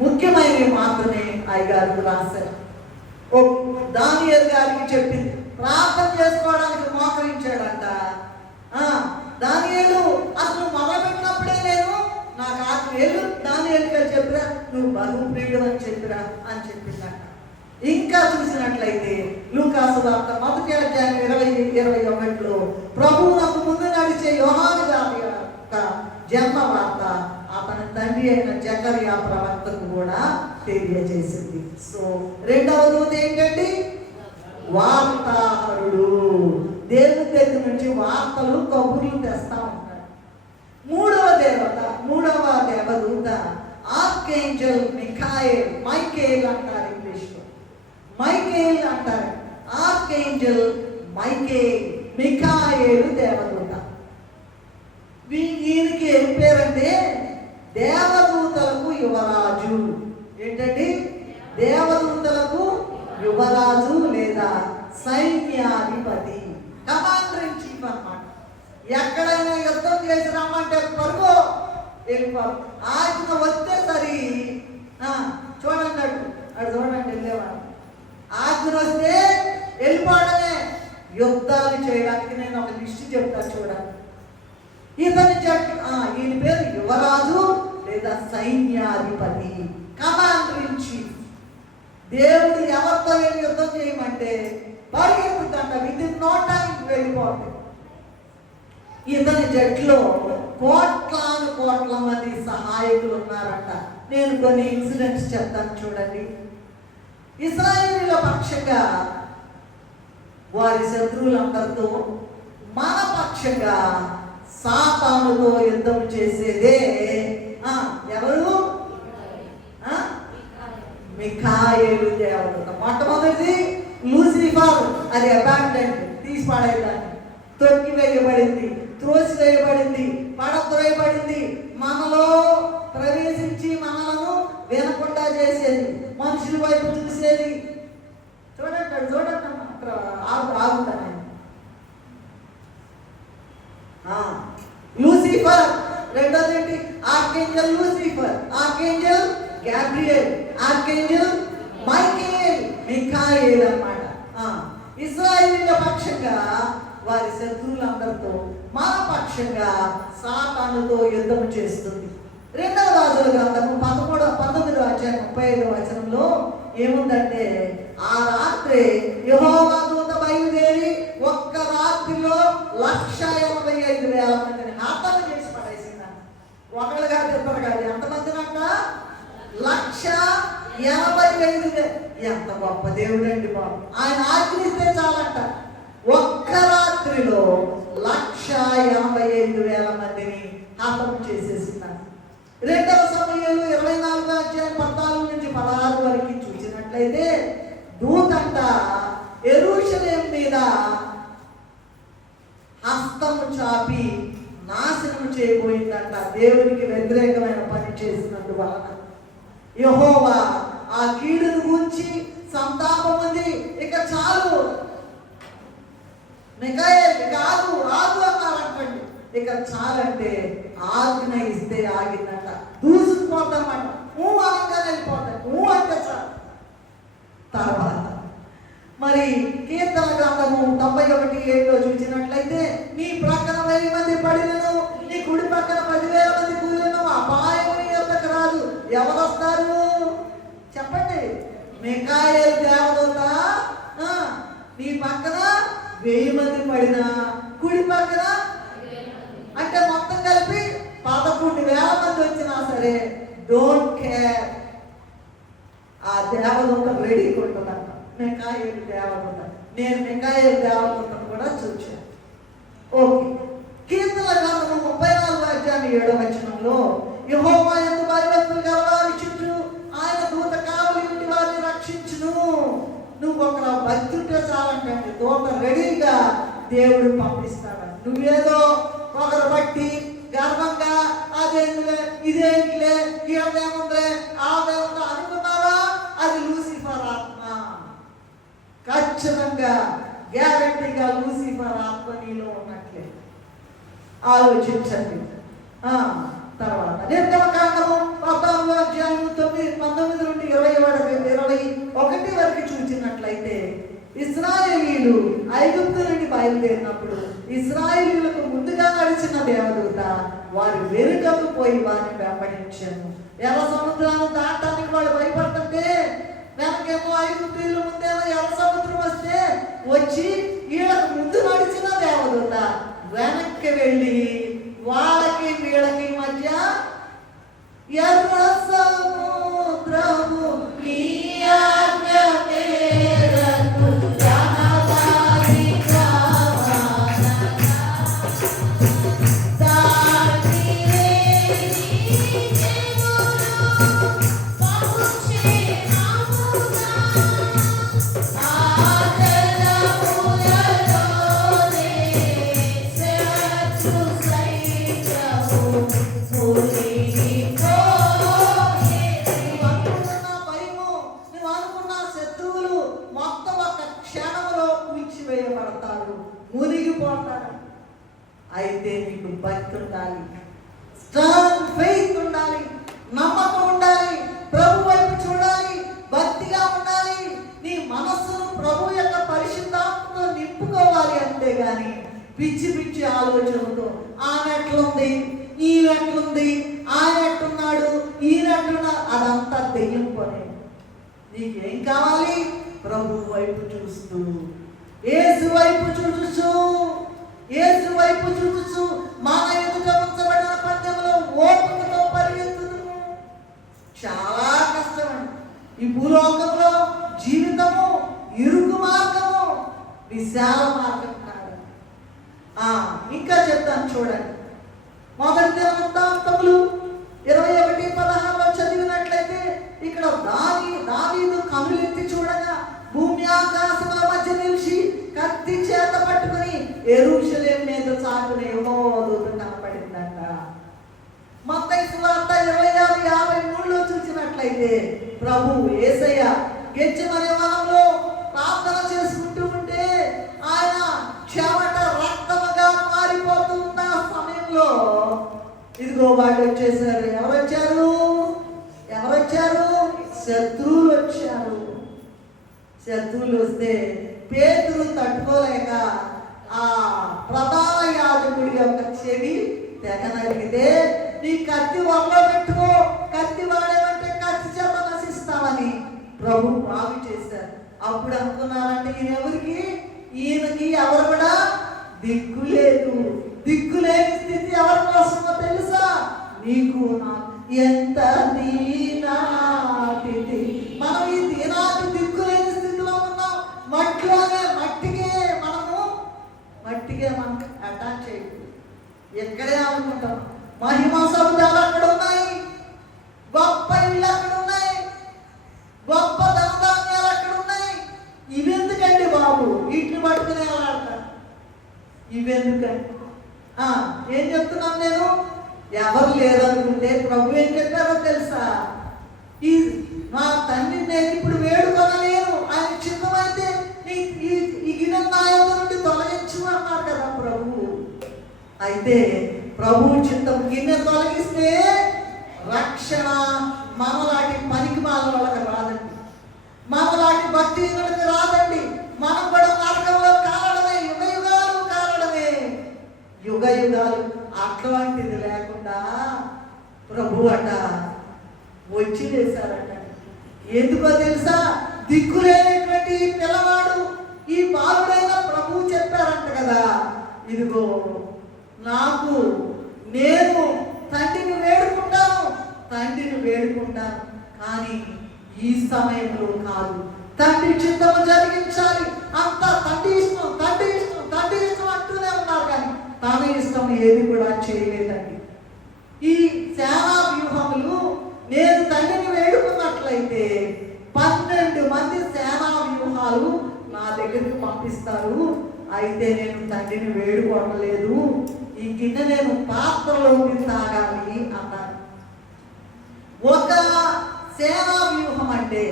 ముఖ్యమైనవి మాత్రమే అయ్యగారు రాశారు. దానియేలు గారికి చెప్పింది, ప్రార్థన చేసుకోవడానికి మోకరించాడంట. దానియేలు అసలు మొదలుపెట్టినప్పుడే నేను నాకు ఆత్మీయులు దానియేలు గారు చెప్పిరా, నువ్వు బహుప్రియుడు అని చెప్పిరా అని చెప్పిందంట. ఇంకా చూసినట్లయితే లూకాసు వార్త 1:20-21 ప్రభువునకు ముందు నడిచే యోహాను గారి యొక్క జన్మ వార్త అతని తండ్రి అయిన జకర్యా ప్రవక్తకు కూడా తెలియజేసింది. సో రెండవ దూత ఏంటండి? వార్తాహరుడు. దేవుని దగ్గర నుంచి వార్తలు కబుర్లు తెస్తా ఉంటాడు. మూడవ దేవదూత ఆర్కేంజల్ మిఖాయేల్, మైకేల్ అంటారు ఇంగ్లీష్లో, మైకేల్ అంటారు. ఆర్కేంజల్ మైకేల్, మిఖాయేలు దేవదూత. ఈయనకి ఏం పేరంటే దేవదూతలకు యువరాజు. ఏంటండి? దేవదూతలకు యువరాజు లేదా సైన్యాధిపతి, కమాండర్ ఇన్ చీఫ్ అన్నమాట. ఎక్కడైనా యుద్ధం చేసి రమ్మంటే పరుగు వెళ్ళిపోరు. ఆజ్ఞ వస్తే సరి చూడండి, అటు చూడండి వెళ్ళేవాడు. ఆజ్ఞ వస్తే వెళ్ళిపోవడమే. యుద్ధాలు చేయడానికి నేను ఒక లిస్ట్ చెప్తాను చూడండి. ఈయన పేరు యువరాజు లేదా సైన్యాధిపతి, కమాండర్ ఇన్ చీఫ్. దేవుడు ఎవరితో వెళ్ళి యుద్ధం చేయమంటే పరిగెత్తుతుంట, విత్ ఇన్ నో టైం వెళ్ళిపోతుంది. ఇతని జట్లో కోట్ల మంది సహాయకులు ఉన్నారంట. నేను కొన్ని ఇన్సిడెంట్స్ చెప్తాను చూడండి. ఇశ్రాయేలీయుల పక్షంగా వారి శత్రువులందరితో, మన పక్షంగా సాతానుతో యుద్ధం చేసేదే ఎవరు? మిఖాయేలు దేవదూత. మొట్టమొదటిది లూసిఫర్, అది అబాండెంట్, తీసి పడేదాన్ని, తొక్కి వేయబడింది, త్రోసి వేయబడింది, పడద్రోయబడింది, మనలో ప్రవేశించి మనలను వినకుండా చేసేది, మనుషుల వైపు చూసేది. చూడండి ఆగుతాను. లూసిఫర్. రెండోది ఏంటి? Archangel Lucifer, archangel Gabriel, archangel Michael, మిఖాయేల్ అన్నమాట. ఇశ్రాయేలీయుల పక్షంగా వారి శత్రువులందరితో, మన పక్షంగా సాతానుతో యుద్ధం చేస్తుంది. 2వ రాజుల గ్రంథము 19వ అధ్యాయం 35వ వచనంలో ఏముందంటే, ఆ రాత్రి యెహోవా దూత బయలుదేరి ఒక్క రాత్రిలో 185,000 మందిని హతం చేసి పడేసిందంట. ఒకళ్ళు కాదు, ఇద్దరు కాదు, ఎంతమందినంట? 185,000. ఎంత గొప్ప దేవుడు అండి బాబు! ఆయన ఆజ్ఞిస్తే చాలంట, ఒక్క రాత్రిలో 185,000 మందిని హతం చేసేసిందంట. 2వ సమూయేలు 24వ అధ్యాయం 14 నుంచి 16 వరకు చూసినట్లయితే, దూతంట యెరూషలేము మీద హస్తము చాపి నాశనం చేయబోయిందంట, దేవునికి వ్యతిరేకమైన పని చేసినందువలన. యెహోవా ఆ కీడును గూర్చి సంతాపం ఉంది, ఇక చాలు, మిఖాయేల్ ఇక ఆగు అన్నారంటండి. ఇక చాలంటే ఆజ్ఞ ఇస్తే ఆగిందంట. దూసుకుపోతామంట, అనగానే వెళ్ళిపోతాం, అంటే చాలు. తర్వాత మరి కీర్తన గ్రంథము 91:7 చూసినట్లయితే, నీ ప్రక్కన 1000 మంది పడినను, నీ కుడి పక్కన 10,000 మంది కూలినను, అపాయం నీ యొద్దకు రాదు. ఎవరు వస్తారు చెప్పండి? మిఖాయేలు దేవదూత. నీ పక్కన 1000 మంది పడినా, కుడి పక్కన అంటే మొత్తం కలిపి 11,000 మంది వచ్చినా సరే డోంట్ కేర్. ఆ దేవదూత రెడీ ఉంటుందంట, మిఖాయేలు దేవదూత. నేను మిఖాయేలు దేవదూతను కూడా చూచాను. ఓకే. కీర్తన గ్రంథము 34వ అధ్యాయం 7వ వచనంలో, యెహోవా యందు భయభక్తులు గల వారి చుట్టూ ఆయన దూత కావలి ఉండి వారిని రక్షించును. నువ్వు ఒక భక్తి ఉంటే చాలంటే దూత రెడీగా దేవుడు పంపిస్తాడు. నువ్వేదో ఒకరు బట్టి గర్వంగా అదేంటిలే, ఇదేంటిలే, ఏదేముందే, ఆదేముందో అనుకున్నావా? అది లూసిఫర్ ఆత్మ. ఖచ్చితంగా గ్యారెంటీగా లూసిఫర్ ఆత్మ నీలో ఉన్నట్లే. ఆలోచించండి. తర్వాత నిర్గమకాండము 14వ అధ్యాయం 19 నుండి 21 వరకు చూసినట్లయితే, ఇశ్రాయేలీయులు ఐగుప్తు నుండి బయలుదేరినప్పుడు ఇశ్రాయేలీయులకు ముందుగా నడిచిన దేవదూత వారి వెనుకకు పోయి వారిని వెంబడించాను. ఎర్ర సముద్రాన్ని దాటానికి వాళ్ళు భయపడుతుంటే, వెనకేమో ఐగుప్తీయులు, ముందేమో ఎర్ర సముద్రం వస్తే వచ్చి వీళ్ళకు ముందు నడిచిన దేవదూత వెనక్కి వెళ్ళి వాళ్ళకి వీళ్ళకి మధ్య ఎర్ర సముద్రము నీ ఆజ్ఞ మేరకు రహదారి మునిగిపోతాడు. అయితే నీకు భక్తి ఉండాలి, స్ట్రాంగ్ ఫెయిత్ ఉండాలి, నమ్మకం ఉండాలి, ప్రభు వైపు చూడాలి, భక్తిగా ఉండాలి. నీ మనస్సును ప్రభు యొక్క పరిశుద్ధాత్మతో నింపుకోవాలి. అంతేగాని పిచ్చి పిచ్చి ఆలోచనతో ఆమె ఎట్లుంది, ఈమెట్లుంది, ఆయన ఎట్టున్నాడు, ఈయనట్టున్నాడు, అదంతా దెయ్యం పని. నీకేం కావాలి? ప్రభు వైపు చూస్తూ, యేసు వైపు చూచు, యేసు వైపు చూచు మన ఎదుట ఉంచబడిన పందెంలో ఓపికతో పరిగెత్తుదుము. చాలా కష్టం అండి. ఈ భూలోకంలో జీవితము ఇరుకు మార్గము, విశాల మార్గం కాదు. ఇంకా చెప్తాను చూడండి. మొదటి దినవృత్తాంతములు 21:16 చదివినట్లయితే ఇక్కడ దావీదు కనులెత్తి చూడగా భూమి ఆకాశముల మధ్య నిలిచి కత్తి చేత పట్టుకుని యెరూషలేము మీద చాటున యెహోవా దూత కనపడిందంట. మత్తయి సువార్త 26:53 చూసినట్లయితే ప్రభు యేసయ్య గెత్సేమనే వనంలో ప్రార్థన చేసుకుంటూ ఉంటే ఆయన చెమట రక్తముగా మారిపోతున్న సమయంలో ఇదిగో వాళ్ళు వచ్చేసారు. ఎవరొచ్చారు? శత్రువులు వచ్చారు. శత్రువులు వస్తే పేతురు తట్టుకోలేక ఆ ప్రధాన యాజకుడి యొక్క చెవి తెగ నరిగితే, నీ కత్తి ఒళ్ళో పెట్టుకో, కత్తి వాడేమంటే కత్తి చేత నశిస్తామని ప్రభు బాగు చేశారు. అప్పుడు అనుకున్నారంటే ఈయనకి ఎవరు కూడా దిక్కు లేదు. దిక్కులేని స్థితి ఎవరి కోసమో తెలుసా? నీకు నాకు ఎంత దీనాతి. మనం ఈ దీనాతి దిక్కులేని స్థితిలో ఉన్నాం. మట్టికే మనం అటాచ్ చేయకూడదు. ఎక్కడే అనుకుంటాం మహిమా సముదాయాలు అక్కడ ఉన్నాయి, గొప్ప ఇళ్ళు అక్కడ ఉన్నాయి, గొప్ప ధనధాన్యాలు అక్కడ ఉన్నాయి. ఇవెందుకండి బాబు? వీటిని పట్టుకునే ఆడతారు. ఇవెందుకండి? ఏం చెప్తున్నాను నేను? ఎవరు లేదనుకుంటే ప్రభు ఏం చెప్పారో తెలుసా? మా తండ్రిని నేను ఇప్పుడు వేడుకొనలేను, ఆయన చిత్తమైతే ఈ గిన్నె నా యొద్ద నుండి తొలగించు అన్నారు కదా ప్రభు. అయితే ప్రభు చిత్తం గిన్నె తొలగిస్తే రక్షణ మనలాంటి పనికి వాళ్ళకి రాదండి, మనలాంటి భక్తిహీనులకు రాదండి. మనం కూడా నరకంలో కాలడమే, యుగ యుగాలు అట్లాంటిది లేకుండా ప్రభు అట వచ్చి వేశారట. ఎందుకో తెలుసా? దిక్కులేనటువంటి పిల్లవాడు, ఈ బాలుడైన ప్రభు చెప్పారంట కదా, ఇదిగో నేను తండ్రిని వేడుకుంటాను కానీ ఈ సమయంలో కాదు, తండ్రి చిత్తము జరిగించాలి. అంతా తండ్రి ఇష్టం అంటూనే ఉన్నారు కానీ తన ఇష్టం ఏది కూడా చేయలేదండి. ఈ సేనా వ్యూహములు నేను తండ్రిని వేడుకున్నట్లయితే 12 మంది సేనా వ్యూహాలు నా దగ్గరికి పంపిస్తారు. అయితే నేను తండ్రిని వేడుకోవట్లేదు, ఈ గిన్నె నేను పాత్రలో తాగాలి అన్నారు. ఒక సేనా వ్యూహం అంటే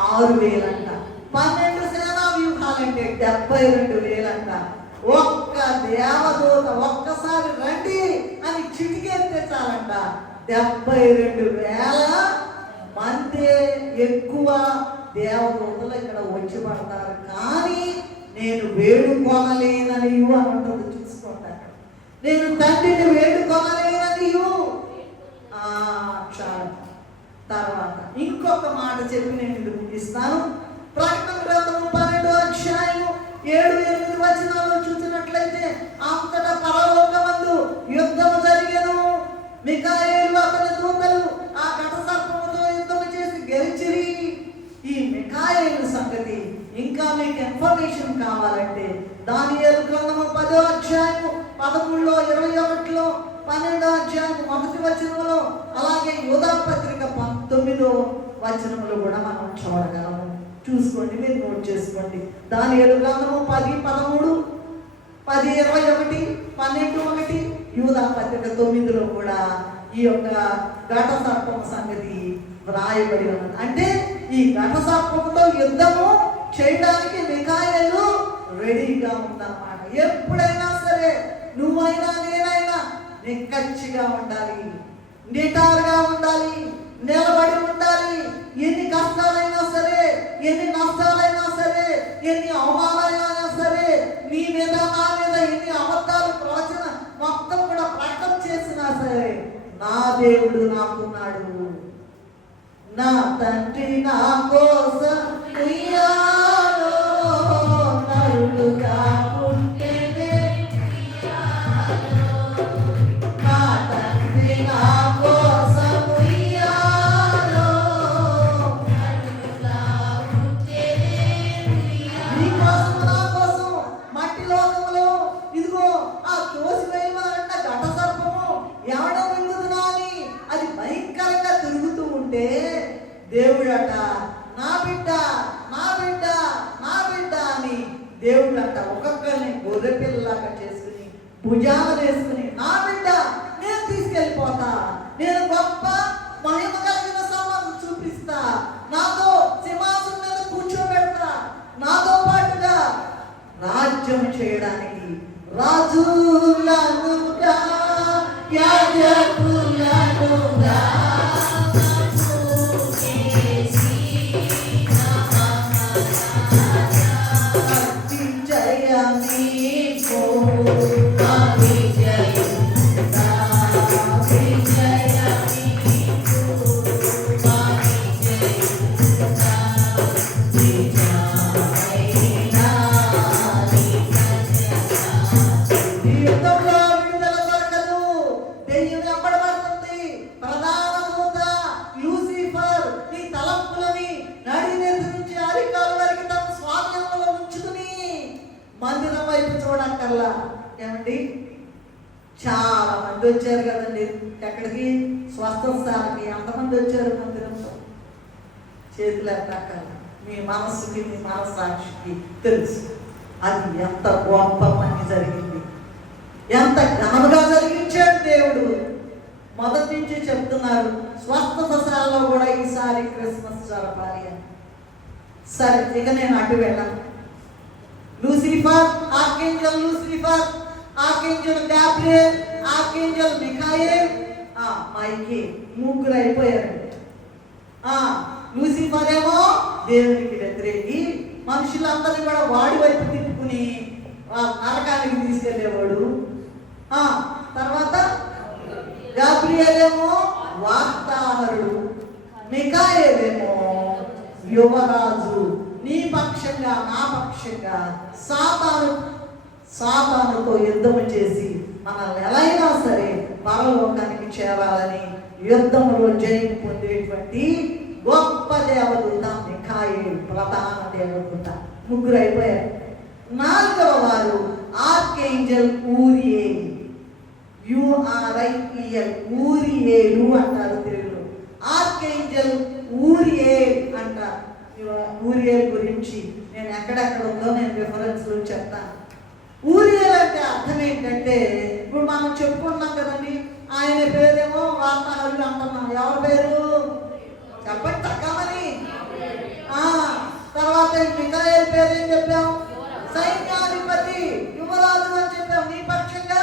6,000 అంట, 12 సేనా వ్యూహాలంటే 72,000 అంట. ఒక్క దేవదూత ఒక్కసారి రండి అని చిటికెత్తే చాలంట 72,000 మంది ఎక్కువ దేవదూతలు ఇక్కడ వచ్చి పడతారు. కానీ నేను వేడుకోనలేనని అంటుంది. చూసుకోండి, నేను తండ్రిని వేడుకోనలేనని చాలు. తర్వాత ఇంకొక మాట చెప్పి నేను ఇది ముగిస్తాను. ప్రకటన గ్రంథము 12:7-8 చూసినట్లయితే అంతటా పరలోకమందు యుద్ధము జరిగెను. మిఖాయేలు అతని దూతలు ఆ ఘట సర్పముతో యుద్ధము చేసి గెలిచిరి. ఈ మిఖాయేలు సంగతి ఇంకా మీకు ఇన్ఫర్మేషన్ కావాలంటే దానియేలు గ్రంథము 10:13-21, 12:1 అలాగే యూదా పత్రిక 19 కూడా మనం చూడగలము. చూసుకోండి, మీరు నోట్ చేసుకోండి. దానియేలు గ్రంథము 10:13, 10:21, 12:1, యూదా పత్రిక 9 కూడా ఈ యొక్క ఘట సర్పం సంగతి వ్రాయబడి ఉన్నది. అంటే ఈ ఘట సర్పంతో యుద్ధము చేయడానికి మిఖాయేలు రెడీగా ఉందన్నమాట. ఎప్పుడైనా సరే నువ్వైనా నేనైనా నిక్కచ్చిగా ఉండాలి, నిటారుగా ఉండాలి, నిలబడి ఉండాలి. ఎన్ని కష్టాలైనా సరే, ఎన్ని నష్టాలైనా సరే, ఎన్ని అవమానాలైనా సరే, నీ మీద నా మీద ఎన్ని అబద్ధాలు ప్రవచన మొత్తం కూడా ప్రకటన చేసినా సరే నా దేవుడు నాకున్నాడు, నా తండ్రి నా కోసం ఉయ్యాలో నరుడుగా పుట్టెనే, నా తండ్రి నా కోసం ఉయ్యాలో దేవుడట నా బిడ్డ నా బిడ్డ నా బిడ్డ అని దేవుడట ఒక్కొక్కరిని గొర్రె పిల్లలాగా చేసుకుని భుజాన వేసుకుని నా బిడ్డ నేను తీసుకెళ్ళిపోతా, నేను గొప్ప మహిమ కలిగిన సంబంధం చూపిస్తా, నాతో సింహాసనం మీద కూర్చోబెడతా, నాతో పాటుగా రాజ్యం చేయడానికి రాజులనుగా యాజకులనుగా మందిరం వైపు చూడక్కర్లా. ఏమండి, చాలా మంది వచ్చారు కదండి ఎక్కడికి, స్వస్థ స్థానానికి. ఎంతమంది వచ్చారు మందిరంలో? చేతులు ఎత్తక్కర్లా. మీ మనస్సుకి మీ మనస్సాక్షికి తెలుసు అది ఎంత గొప్ప పని జరిగింది, ఎంత ఘనముగా జరిగించాడు దేవుడు. మొదటి నుంచి చెప్తున్నారు స్వస్థతశాలలో కూడా ఈసారి క్రిస్మస్ జరపాలి అని. సరే, ఇక నేను అటు వెళ్ళాను. Lucifer, archangel Lucifer, archangel Gabriel, archangel మిఖాయేల్, మైకేల్, ముగ్గురు అయిపోయారు. లూసిఫర్ ఏమో దేవునికి వ్యతిరేకి, మనుషులందరినీ కూడా వాడి వైపు తిప్పుకుని నరకానికి తీసుకెళ్ళేవాడు. తర్వాత గాబ్రియల్ ఏమో వార్తాహరుడు, మిఖాయేలేమో యువరాజు. నీ పక్షంగా నా పక్షంగా సాతానుతో యుద్ధం చేసి మనల్ని ఎలా అయినా సరే పరలోకానికి చేరాలని యుద్ధంలో జయం పొందేటువంటి గొప్ప దేవదూత మిఖాయేలు, ప్రధాన దేవదూత. ముగ్గురు అయిపోయారు. నాలుగవ వారు ఆర్కేంజల్ ఊరియేలు, యుఆర్ఐఈఎల్, ఊరియేలు అంటారు తెలుగులో. ఆర్కేంజల్ ఊరియేల్ అంటారు. ఊరియేల్ గురించి నేను ఎక్కడెక్కడ ఉందో నేను రిఫరెన్స్లో చెప్తాను. ఊరియేల్ అంటే అర్థం ఏంటంటే, ఇప్పుడు మనం చెప్పుకున్నాం కదండి, ఆయన పేరేమో వార్తాహరుడు అంటున్నాం. ఎవరి పేరు చెప్పండి తగ్గమని. తర్వాత మిఖాయేలు పేరు ఏం చెప్పాం? సైన్యాధిపతి, యువరాజు అని చెప్పాం. నీ పక్షంగా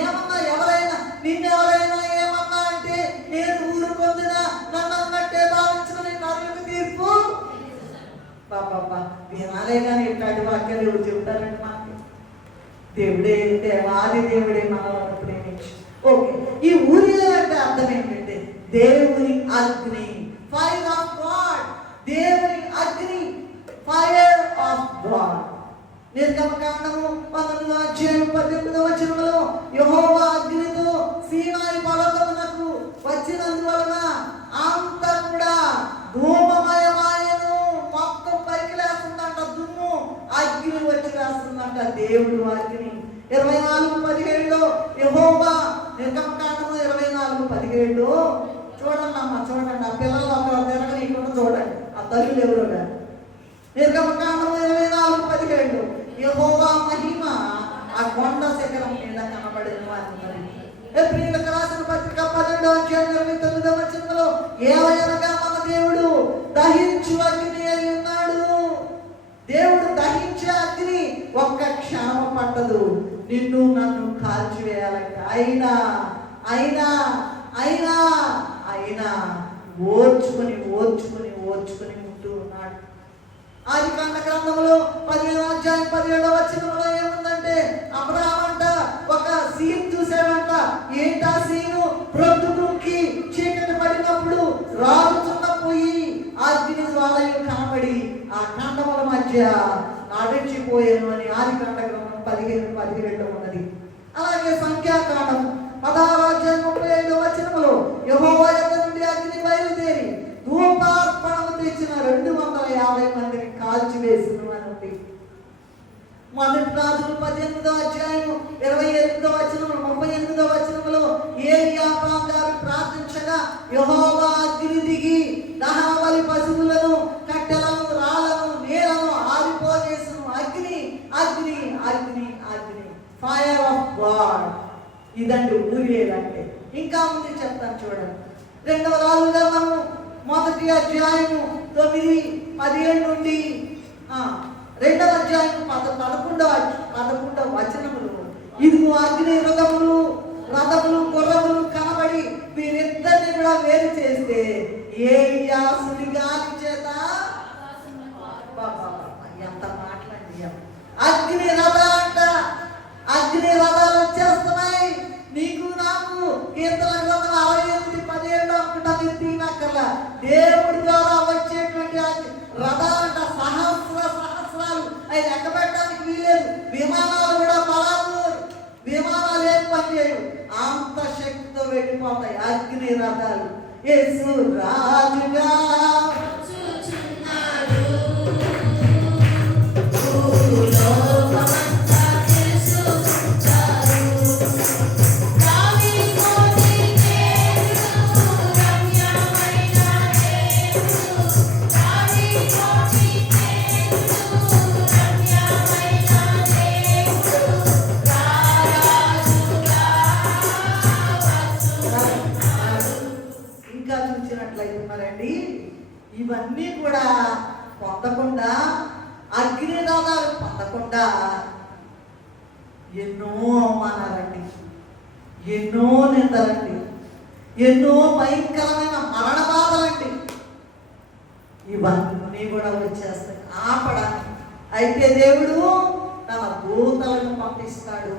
ఏమన్నా ఎవరైనా నిన్నెవరైనా ఏమన్నా అంటే నేను ఊరుకొందినా నన్ను అన్నట్టే భావించుకుని నరులకు తీర్పు. బాబా వినాలే కానీ ఇట్లాంటి వాక్యాలు ఎవరు చెబుతారండి మనకి? దేవుడే, దేవాది దేవుడే మనల్ని ప్రేమించి. ఓకే, ఈ ఊరియే అంటే అర్థం ఏంటంటే దేవుని అగ్ని, ఫైర్ ఆఫ్ గాడ్. దేవుని అగ్ని, ఫైర్ ఆఫ్ గాడ్. నిర్గమకాండము 19:18 యెహోవా అగ్నితో సీనాయి పర్వతమునకు వచ్చినందువలన అంతా కూడా ధూమమయమాయను. మొత్తం పైకి లేస్తుందంట దుమ్ము, అగ్ని వచ్చి లేస్తుందంట. దేవుడు అగ్ని. 24:17 యెహోవా, నిర్గమకాండము 24:17 చూడండి అమ్మ, చూడండి. ఆ పిల్లలు ఒకరు తిరగనీయకుండా చూడండి, ఆ తల్లులు ఎవరో గారు. నిర్గమకాండము 24:17 యెహోవా మహిమ ఆ కొండ శిఖరం మీద కనబడేది అని. ఏప్రిల్కి రాసిన పత్రిక 12:29 ఏవయనగా మన దేవుడు దహించు అగ్ని అయి ఉన్నాడు. దేవుడు దహించే అగ్ని ఒక్క క్షణం పట్టదు నిన్ను నన్ను కాల్చివేయాలంటే. అయినా అయినా అయినా అయినా ఓర్చుకుని ఓర్చుకుని ఓర్చుకుని ఉంటూ ఉన్నాడు. ఆదికాండ గ్రంథంలో 15:17 ఏముందంటే, అబ్రహాము అంట ఒక సీన్ చూసాడంట. ఏంటా సీను? ప్రొద్దుకి చీకటి పడినప్పుడు రాలుచున్న పొయ్యి అగ్ని జ్వాలయం కనబడి ఆ ఖండముల మధ్య నడిచిపోయాను అని ఆదికాండ గ్రంథం 15:17 ఉన్నది. అలాగే సంఖ్యాకాండం 16:35 యెహోవా యొద్ద నుండి అగ్ని బయలుదేరి ధూపార్పణము తెచ్చిన 250 మందిని కాల్చివేసును అని ఉంది. మొదటి రాజులు 18:28 38 ఏలియా గారు ప్రార్థించగా యెహోవా అగ్ని దిగి దహనబలి పశువులను, కట్టెలను, రాళ్లను, నీళ్లను ఆరిపోజేసును. అగ్ని అగ్ని అగ్ని అగ్ని, ఫైర్ ఆఫ్ గాడ్. ఇదండి ఊరియల్ అంటే. ఇంకా ముందు చెప్తాను చూడండి. 2వ రాజులు 1వ అధ్యాయము 9-17 నుండి 2వ అధ్యాయం 11వ వచనములు. ఇదిగో అగ్ని రథములు గుర్రములు కనబడి వీరిద్దరిని కూడా వేరు చేస్తే ఏలియా సుడిగాలి చేత ఎంత మాట్లాడి అగ్ని రథాలంట. అగ్ని రథాలు వచ్చేస్తున్నాయి నీకు నాకు. కీర్తన గ్రంథం 68:17 అనుకుంటా. మీరు తీనక్కర్లా. దేవుడి ద్వారా వచ్చేటువంటి రథాలంట సహస్రాలు. అవి లెక్క పెట్టడానికి వీలేదు. విమానాలు కూడా బలాదూర్. విమానాలు ఏం పని చేయవు, అంత శక్తితో వెళ్ళిపోతాయి అగ్ని రథాలు. యేసు రాజుగా ఇవన్నీ కూడా పొందకుండా, అగ్నిదానాలు పొందకుండా ఎన్నో అవమానాలండి, ఎన్నో నిందలండి, ఎన్నో భయంకరమైన మరణ బాధలండి. ఇవన్నీ కూడా వచ్చేస్తాయి ఆపడానికి. అయితే దేవుడు తన దూతలను పంపిస్తాడు.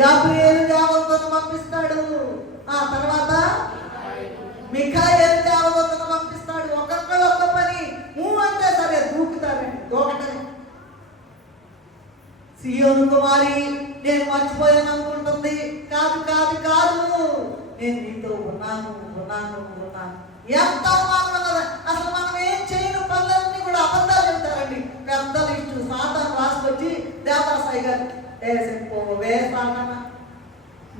గాబ్రియేలు దేవదూతను పంపిస్తాడు. ఆ తర్వాత మిఖాయేలు దేవదూతను పంపిస్తాడు. ఒక్కొక్కరు ఒక్క పని అంటే సరే దూకుతారండి. దూకటమే. సియోను కుమారి నేను మర్చిపోయాను అనుకుంటుంది. కాదు కాదు కాదు, నేను నీతో ఉన్నాను. ఎంత అవమానం ఉన్నది. అసలు మనం ఏం చేయని పనులన్నీ కూడా అబద్ధాలు చెప్తారండి. పెద్ద లిస్టు సాతాను రాసుకొచ్చి దేవదాసాయి గారు వేస్తానన్నా,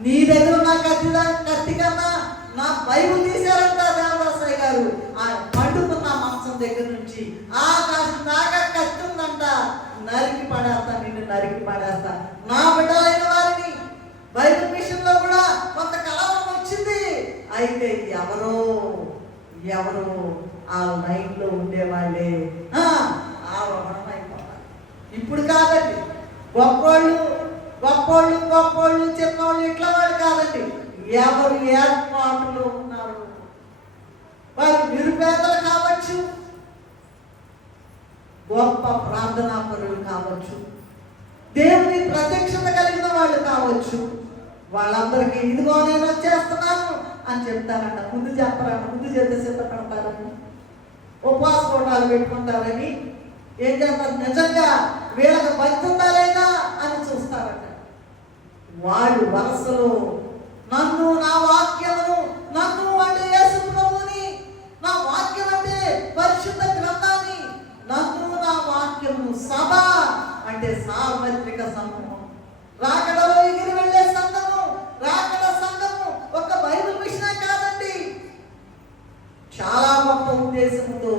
నీ దగ్గర ఉన్న కత్తి కన్నా నా బైబుల్ తీశారంట దేవదాసాయి గారు. ఆ పండుకున్న మాంసం దగ్గర నుంచి ఆకాశం దాకా కత్తి ఉందంట. నరికి పడేస్తా, నిన్ను నరికి పడేస్తా. నా బిడ్డలైన వారిని బైబిల్ మిషన్లో కూడా కొంత కలవరం వచ్చింది. అయితే ఎవరో ఆ లైన్లో ఉండేవాళ్ళే ఆరోహణం అయిపోతారు. ఇప్పుడు కాదండి, గొప్పోళ్ళు చిన్నవాళ్ళు ఇట్లా వాళ్ళు కాదండి. ఎవరు ఏర్పాటులో ఉన్నారు, వారు నిరుపేదలు కావచ్చు, గొప్ప ప్రార్థనా పరులు కావచ్చు, దేవుని ప్రత్యక్షత కలిగిన వాళ్ళు కావచ్చు, వాళ్ళందరికీ ఇదిగో నేను వచ్చేస్తున్నాను అని చెప్తారంట. ముందు చెప్పరంట, ముందు చేత సిద్ధపడతారని, ఉపవాస కోటాలు పెట్టుకుంటారని, ఏం చేస్తారు, నిజంగా వీళ్ళకి భక్తి ఉందా లేదా అని చూస్తారంట. వాడు వరసలో నన్ను, నా వాక్యము, నన్ను అంటే యేసు ప్రభువుని, నా వాక్యం అంటే పరిశుద్ధ గ్రంథాన్ని, నన్ను నా వాక్యము, సభ అంటే సార్వత్రిక సమూహం, రాకడలో ఎగిరి వెళ్ళే సంఘము, రాకడ సంఘము ఒక బైబిల్ మిషనే కాదండి. చాలా గొప్ప ఉద్దేశంతో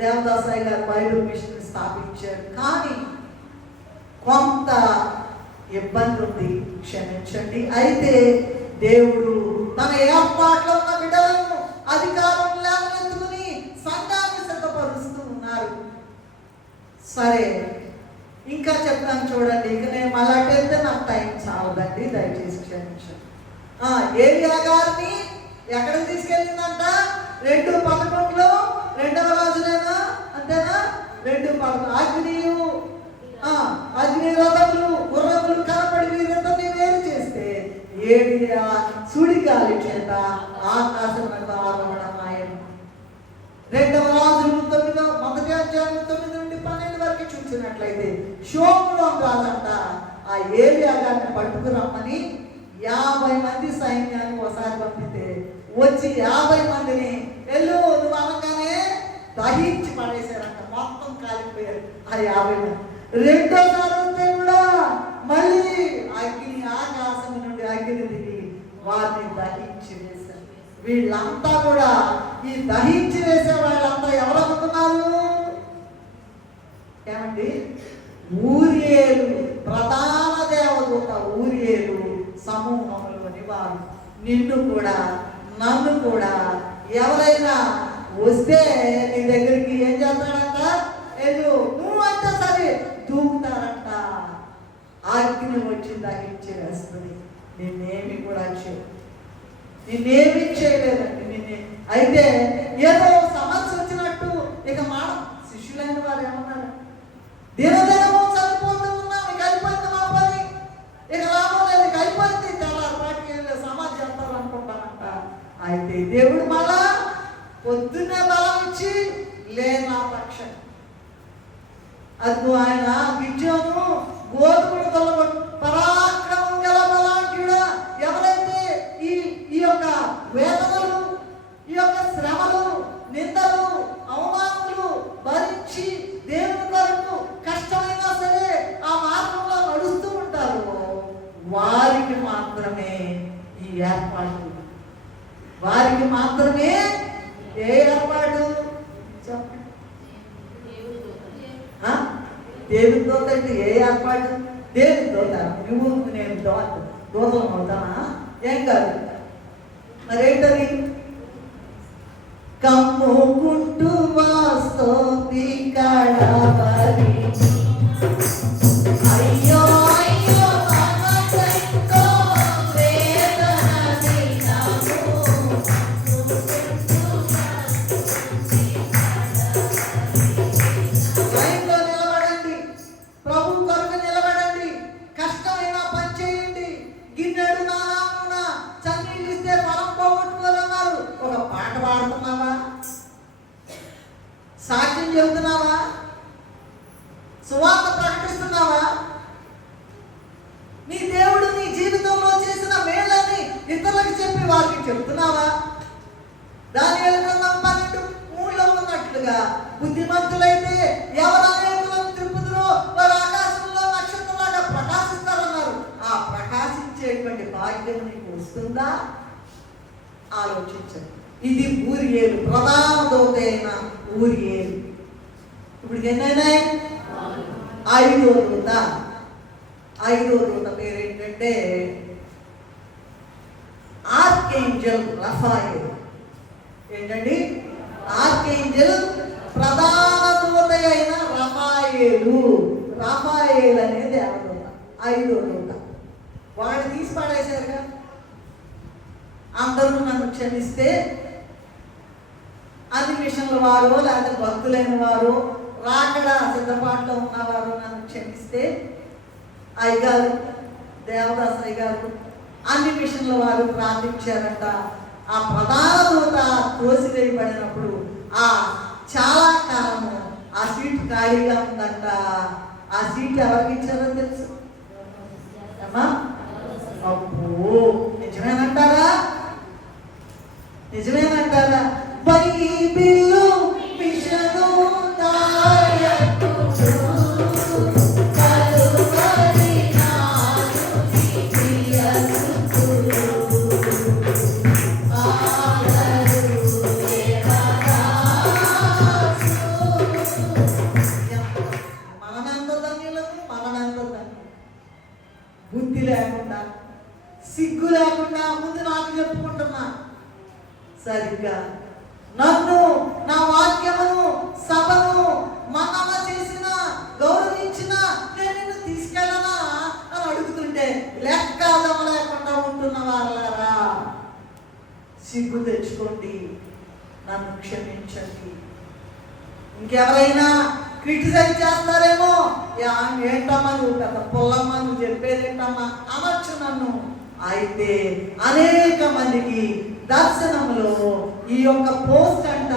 దేవదాసాయి గారు బైబిల్ మిషన్ స్థాపించారు. కానీ కొంత ఇబ్బంది ఉంది, క్షమించండి. అయితే దేవుడు తన ఏర్పాట్లో ఉన్న బిడ్డలను అధికారం లేవనెత్తుకుని సంఘాన్ని సిద్ధపరుస్తూ ఉన్నారు. సరే, ఇంకా చెప్తాను చూడండి. ఇక నేను మళ్ళా వెళ్తే నాకు టైం చాలదండి, దయచేసి క్షమించండి. ఏలియా గారిని ఎక్కడికి తీసుకెళ్ళిందంట? 2:11 2వ రాజులేనా, అంతేనా? 2:11 అగ్ని రథములు గుర్రములు కనపడి వీరందరినీ వేరు చేస్తే ఏలియా సుడిగాలి చేత ఆకాశం మీద ఆరోహణమాయను. 2వ రాజులు 1వ అధ్యాయం 9 నుండి 12 వరకు చూసినట్లయితే షోమ్రోన్ రాజంట ఆ ఏలియా గారిని పట్టుకురమ్మని 50 మంది సైన్యాన్ని ఒకసారి పంపితే వచ్చి 50 మందిని వెళ్ళు నువ్వు అనగానే దహించి పడేశారంట. మొత్తం కాలిపోయారు ఆ 50 మంది. రెండోసారి వస్తే కూడా మళ్ళీ అగ్ని, ఆకాశం నుండి అగ్ని దిగి వారిని దహించి వీళ్ళంతా కూడా ఈ దహించి వేసే వాళ్ళంతా ఎవరు అనుకున్నారు? ఏమండి? ఊరియేలు, ప్రధాన దేవదూత ఊరియేలు సమూహంలోని వారు. నిన్ను కూడా నన్ను కూడా ఎవరైనా వస్తే నీ దగ్గరికి ఏం చేస్తాడంట? ఏదో నువ్వు అంటే సరే దూకుతారంట. అగ్ని వచ్చి దహించి వేస్తుంది. నిన్నేమి కూడా నిన్నేమి చేయలేదండి. అయితే ఏదో సమస్య వచ్చినట్టు ఇక మాట శిష్యులైన వారు ఏమన్నారు? దినదినము చనిపోతూ ఉన్నాం, ఇక అయిపోయింది మా పని, ఇక లాభం లేదు, ఇక అయిపోయింది, తెల్లారిపాటికి సమాధి చేస్తారు అనుకుంటానంట. అయితే దేవుడు మళ్ళా పొద్దున్నే బలం ఇచ్చి లేనా పక్షం అది ఆయన విద్యను గోధుమలు తొలగొట్టు పరాక్రమం గల బలాఢ్యుడా. ఎవరైతే ఈ యొక్క వేదనలు, ఈ యొక్క శ్రమలు, నిందలు, అవమానములు భరించి దేవుని కొరకు కష్టమైనా సరే ఆ మార్గంలో నడుస్తూ ఉంటారు, వారికి మాత్రమే ఈ ఏర్పాటు. వారికి మాత్రమే ఏ ఏర్పాటు? చెప్పండి. దేవుని దోత అంటే ఏ ఏర్పాటు? దేవుని దోత. నువ్వు నేను దోతలం అవుతానా? ఏం కాదు. మరేంటది? కమ్ముకుంటూ వాస్తోతి కడవరి అయ్యో అయ్యో భగవంతో వేదన దినము లైన్లో నిలబడండి, ప్రభు కొరకు నిలబడండి, కష్టమైన పని చేయండి. గిన్నెడు నామున చన్నీళ్ళు ఇస్తే ఫలం పోగొట్టుకోవాలన్నారు. ఒక పాట పాడుతున్నావా? సాక్ష్యం చెబుతున్నావా? సువార్త ప్రకటిస్తున్నావా? నీ దేవుడు నీ జీవితంలో చేసిన మేళ్ళని ఇతరులకు చెప్పి వారికి చెప్తున్నావా? దానియేలు గ్రంథం 12:3లో ఉన్నట్లుగా బుద్ధిమంతులైతే ఎవరు అనేకులను తిప్పుదురో వారు ఆకాశంలో నక్షత్రంలాగా ప్రకాశిస్తారన్నారు. ఆ ప్రకాశించేటువంటి భాగ్యం నీకు వస్తుందా? ఆలోచించండి. ఇది ఊరియేలు, ప్రధాన దూత అయిన ఊరియేలు. ఇప్పుడు ఎన్నైనాయి? 5వ దూత. 5వ దూత పేరు ఏంటంటే ఆర్కేంజల్ రఫాయేల్. ఏంటండి? ఆర్కేంజల్ ప్రధాన దూత అయిన రఫాయేలు. రఫాయేల్ అనే దేవదూత 5వ దూత. వాడిని తీసి పడేశారుగా. అందరూ నన్ను క్షమిస్తే, అన్ని మిషన్ల వారు లేదా భక్తులైన వారు, రాకడ సిద్ధపాటులో ఉన్నవారు నన్ను క్షమిస్తే, అయ్యగారు దేవదాస్ అయ్యగారు అన్ని మిషన్ల వారు ప్రార్థించారంట. ఆ ప్రధాన దూత త్రోసివేయబడినప్పుడు చాలా కాలము ఆ సీటు ఖాళీగా ఉందంట. ఆ సీట్ ఎవరికి ఇచ్చారో తెలుసు అమ్మా? అబ్బో, నిజమేనంటారా? నిజమేనంటారా? బైబిలు మిషను బుద్ధి లేకుండా, సిగ్గు లేకుండా ముందు నాకు చెప్పుకుంటున్నా. సరిగ్గా నన్ను, నా వాక్యమును, సభను మన్నన చేసిన, గౌరవించిన నేను నిన్ను తీసుకెళ్ళనా అని అడుగుతుంటే లెక్క లేకుండా ఉంటున్న వాళ్ళారా, సిగ్గు తెచ్చుకోండి, నన్ను క్షమించండి. ఇంకెవరైనా క్రిటిసైజ్ చేస్తారేమో, ఏంటమ్మా నువ్వు పెద్ద పొల్లమ్మ, నువ్వు చెప్పేదేంటమ్మా అనొచ్చు నన్ను. అయితే అనేక మందికి దర్శనంలో ఈ యొక్క పోస్ట్ అంట,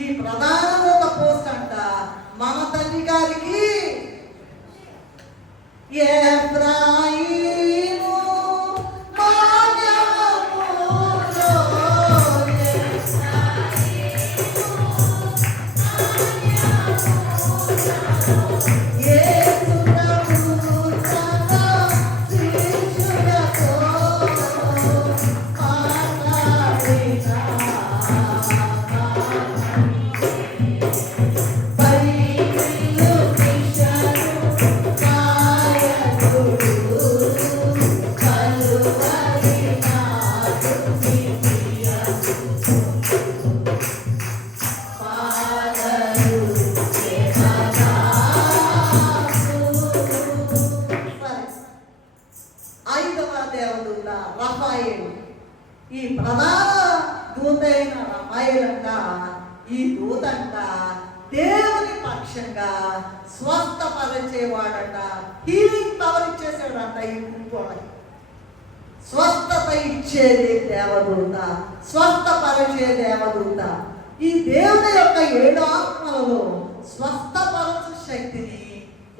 ఈ ప్రధాన పోస్ట్ అంట మన తల్లి గారికి ఎఫ్రాయిము మాన్యము ఈ దూతంట దేవుని పక్షంగా స్వస్థపరిచేవాడట. హీలింగ్ పవర్ ఇచ్చేసాడంట ఈ గుంపు వాళ్ళకి. స్వస్థత ఇచ్చేది దేవదూత, స్వస్థపరిచే దేవదూత. ఈ దేవుని యొక్క 7 ఆత్మలలో స్వస్థపరచు శక్తిని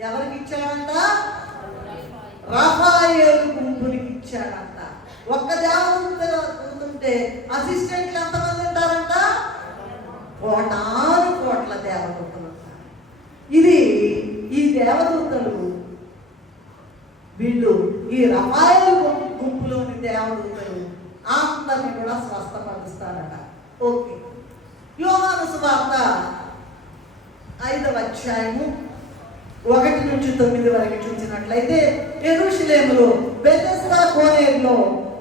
ఎవరికి ఇచ్చాడంట? రఫాయేలు గుంపునికి ఇచ్చాడంట. ఒక్క దేవదూత ఉంటే అసిస్టెంట్లు ఎంతమంది ఉంటారంట? కోటాను కోట్ల దేవదూతలు ఉంటారు. ఇది ఈ దేవదూతలు వీళ్ళు ఈ రఫాయేలు గుంపులోని దేవదూతలు అందరినీ కూడా స్వస్థపరుస్తారట. ఓకే, యోహాను సువార్త 5వ అధ్యాయము 1 నుంచి 9 వరకు చూసినట్లయితే, యెరూషలేములో బెతెస్దా కోనేరులో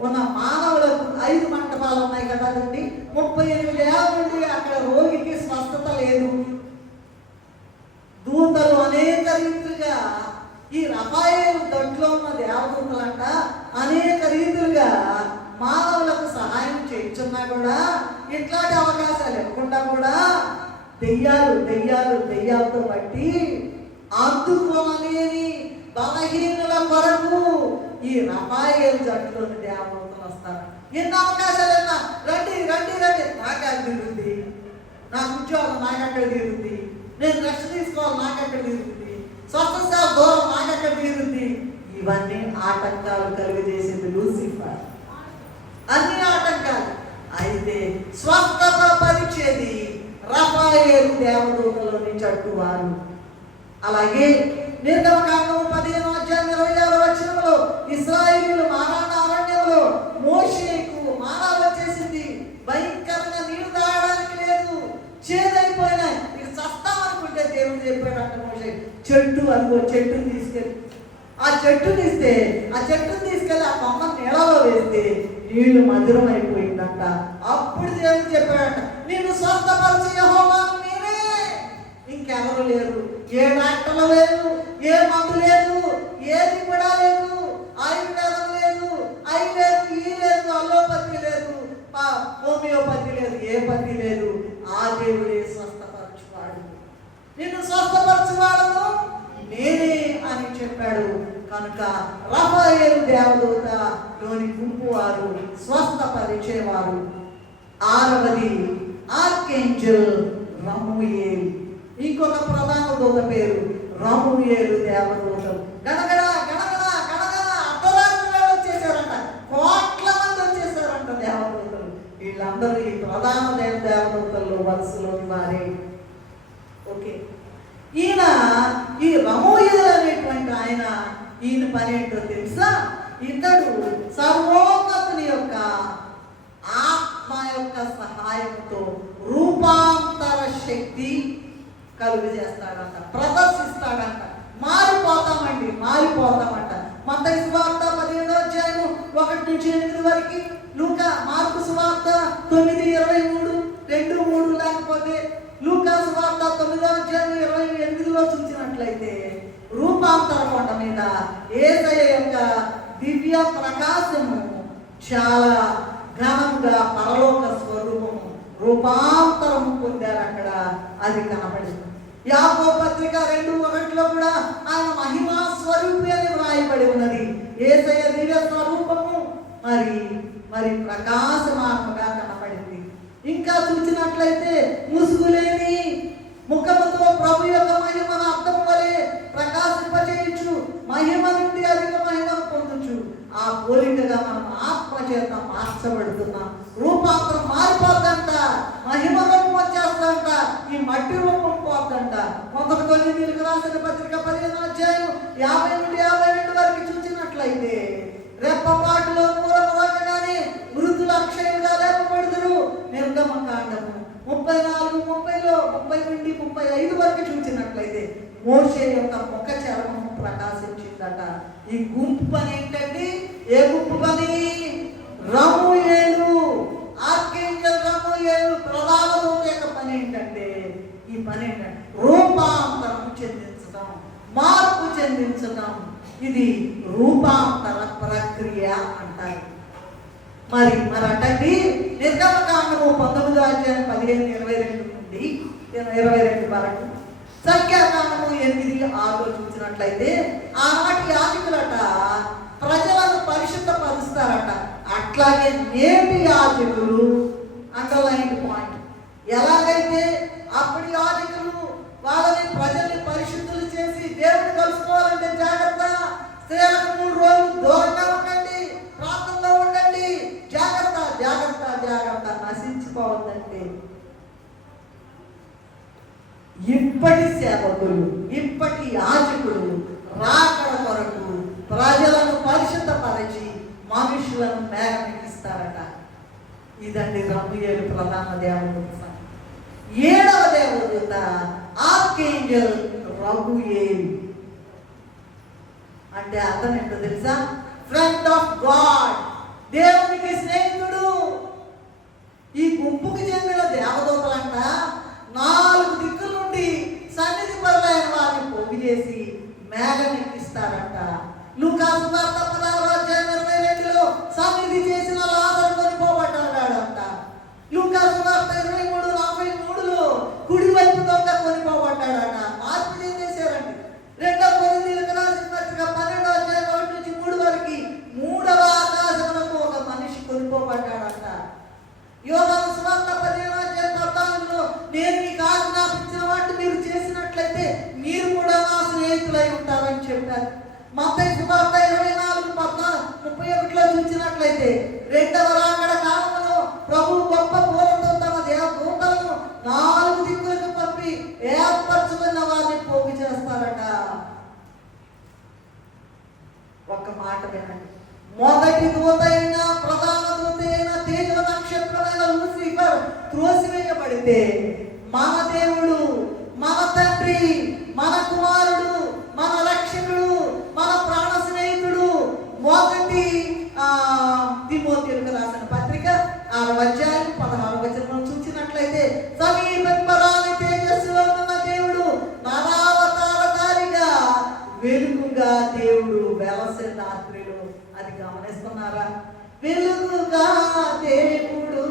ఉన్న మానవులకు 5 మంటపాలు ఉన్నాయి కదండి. 38 ఏళ్ళ నుండి అక్కడ రోగికి స్వస్థత లేదు. దూతలు అనేక రీతులుగా ఈ రఫాయేలు దొడ్లో ఉన్న దేవదూతలంట అనేక రీతులుగా మానవులకు సహాయం చేయించున్నా కూడా, ఇట్లాంటి అవకాశాలు ఇవ్వకుండా కూడా దెయ్యాలతో బట్టి అందుకోలేని బలహీనుల కొరకు ఈ రఫాయేలు జట్టులోని దేవదూతలు వస్తారు. ఎన్ని అవకాశాలన్నా రండి రండి రండి, నాకు అది తీరుంది, నాకు ఉద్యోగం నాకెక్కడ తీరుంది, నేను రెస్ట్ తీసుకోవాలి నాకెక్కడ తీరుంది, స్వస్థ దూరం నాకెక్కడ తీరుంది. ఇవన్నీ ఆటంకాలు కలుగజేసేది లూసిఫర్. అన్ని ఆటంకాలు. అయితే స్వస్థత పరిచేది రఫాయేలు దేవదూతలోని జట్టు వారు. అలాగే నిర్గమకాండము 15వ అధ్యాయం 26వ వచనంలో ఇశ్రాయేలీయులు మారాణ అరణ్యంలో మోషేకు మారా వచ్చేసింది. భయంకరంగా నీళ్లు తాగడానికి లేదు, చేదైపోయినాయి. ఇక చస్తామనుకుంటే దేవుడు చెప్పాడంట మోషే, చెట్టుని తీసుకెళ్ళి ఆ చెట్టుని తీసుకెళ్ళి ఆ కొమ్మ నీళ్ళలో వేస్తే నీళ్లు మధురం అయిపోయిందంట. అప్పుడు దేవుడు చెప్పాడంట, నేను స్వస్థపరిచే యెహోవాను నేనే, ఇంకెవరు లేరు. ఏ డాక్టర్లు లేదు, ఏ మందు లేదు, ఏది కూడా లేదు, ఆయుర్వేదం లేదు, ఈ లేదు, అలోపతి లేదు, హోమియోపతి లేదు, ఏ పతి లేదు. ఆ దేవుడే స్వస్థపరచువాడు. నిన్ను స్వస్థపరచువాడను నేనే అని చెప్పాడు. కనుక రఫాయేలు దేవదూత లోని గుంపు వారు స్వస్థపరిచేవారు. 6వది ఆర్కేంజల్ రమూయేలు. ఇంకొక ప్రధాన దూత పేరు రమూయేలు దేవదూతలు. గణగణ గణగణ గణగణ అర్ధరాత్రి వచ్చేసారంట, కోట్ల మంది వచ్చేసారంట దేవదూతలు. వీళ్ళందరూ ఈ ప్రధాన దేవదూతల్లో వరుసలోని వారే. ఓకే, ఈయన ఈ రమూయేలు అనేటువంటి ఈయన పని ఏంటో తెలుసా? ఇతడు సర్వోన్నతుని యొక్క ఆత్మ యొక్క సహాయంతో రూపాంతర శక్తి కలుగు చేస్తాడంట, ప్రదర్శిస్తాడంట. మారిపోతామంట. మత్తయి సువార్త 15వ అధ్యాయం 1 నుంచి 8 వరకు, లూకా మార్కు సువార్త 9:23, 2:3 లేకపోతే లూకా సువార్త 9వ అధ్యాయం 28లో చూసినట్లయితే రూపాంతర కొండ మీద యేసయ్య యొక్క దివ్య ప్రకాశము చాలా ఘనంగా పరలోక స్వరూపము రూపాంతరం పొందారు. అక్కడ అది కనబడింది. యాకోబు పత్రిక 2:1లో కూడా ఆయన మహిమా స్వరూపి అని వ్రాయబడి ఉన్నది. యేసయ్య దివ్య స్వరూపము మరి ప్రకాశమానంగా కనబడింది. ఇంకా చూసినట్లయితే ముసుగులేని ముఖముతో ప్రభు యొక్క మహిమను అర్థం వలె ప్రకాశింపచేయచ్చు, మహిమ నుండి అధిక మహిమను పొందొచ్చు. ఆ పోలికగా మనం ఆత్మ చేత మార్చబడుతున్నాం. రూపాంతరం మారిపోద్దంట, మహిమ రూపం వచ్చేస్తుందంట, ఈ మట్టి రూపం పోద్దంట. 1 కొరింథీయులకు రాసిన పత్రిక 15వ అధ్యాయం 50 నుండి 52 వరకు చూసినట్లయితే, రెప్పపాటులో మూలమగానే మృతులు అక్షయులుగా లేపబడుదురు. నిర్గమకాండము 34:30లో 30 నుండి 35 వరకు చూసినట్లయితే మోషే యొక్క ముఖ చర్మము ప్రకాశించిందట. ఈ గుంపు పని ఏంటండి? ఏ గుంపు పని? రమూయేలు, ఆర్కేంజల్ రమూయేలు ప్రధాన దూత యొక్క పని ఏంటంటే, ఈ పని ఏంటంటే రూపాంతరం చెందించడం, మార్పు చెందించడం. ఇది రూపాంతర ప్రక్రియ అంటారు. మరి అటండి నిర్గమకాండము 19వ అధ్యాయం 15-22 నుండి 22 వరకు. సంఖ్యాకాండము 8:6 చూసినట్లయితే ఆనాటి యాజకులట ప్రజలను పరిశుద్ధపరుస్తారట. అట్లాగే నేటి యాజకులు, అండర్లైన్ పాయింట్, ఎలాగైతే అప్పటి యాజకులు వాళ్ళని ప్రజల్ని పరిశుద్ధులు చేసి దేవుని కలుసుకోవాలంటే జాగ్రత్త, స్త్రీలకు 3 రోజులు దూరంగా ఉండండి, ప్రాంతంలో ఉండండి, జాగ్రత్త జాగ్రత్త జాగ్రత్త, నశించుకోవద్దంటే ఇప్పటి సేవకులు, ఇప్పటి యాజకులు రాకడ కొరకు ప్రజలను పరిశుద్ధపరిచి మనుషులను మేఘమెక్కిస్తారట. ఇదండి రమూయేలు ప్రధాన దేవదూత. 7వ దేవదూత ఆర్కేంజల్ రమూయేలు. అంటే అర్థం ఏంటో తెలుసా? ఫ్రెండ్ ఆఫ్ గాడ్, దేవునికి స్నేహితుడు. ఈ గుంపుకి చెందిన దేవదూతలంట 4 దిక్కుల నుండి సన్నిధి పరులైన వారిని పోగు చేసి మేఘం ఎక్కిస్తారంట. లూకాసు వార్త 16:22 సన్నిధి చేసిన లాజరు కొనిపోబడ్డాడంట. లూకాసు వార్త 23:43 కుడి వైపు దొంగ కొనిపోబడ్డాడట. మార్పు చేసేసారండి. 2వ కొరింథీయులకు రాసిన పత్రిక 12:1-3 వరకు 3వ ఆకాశమునకు ఒక మనిషి కొనిపోబడ్డాడంట. యోహాను సువార్త 15:14 నేను మీకు ఆజ్ఞాపించిన వాటిని మీరు చేసినట్లయితే మీరు కూడా నా స్నేహితులై ఉంటారని చెప్పారు. మత్తయి సువార్త 24:31 చూసినట్లయితే 2వ రాకడ కాలంలో ప్రభు గొప్ప పూలతో తమ దేవదూతలను 4 దిక్కులకు పంపి ఏర్పరచుకున్న వారిని పోగు చేస్తారట. ఒక్క మాట వినండి. మొదటి దూత అయిన, ప్రధాన దూత అయిన, తేజ నక్షత్రమైన లూసిఫర్ త్రోసివేయబడితే మన దేవుడు, మన తండ్రి, మన కుమారుడు, మన రక్షకుడు, మన ప్రాణ స్నేహితుడు, మొదటి తిమోతియులకు రాసిన పత్రిక 6:16 చూసినట్లయితే సమీపరాని తేజస్సులో ఉన్న దేవుడు నరావతారధారిగా వెలుగుగా దేవుడు వెలసిన రాత్రిలో. అది గమనిస్తున్నారా? వెలుగుగా దేవుడు,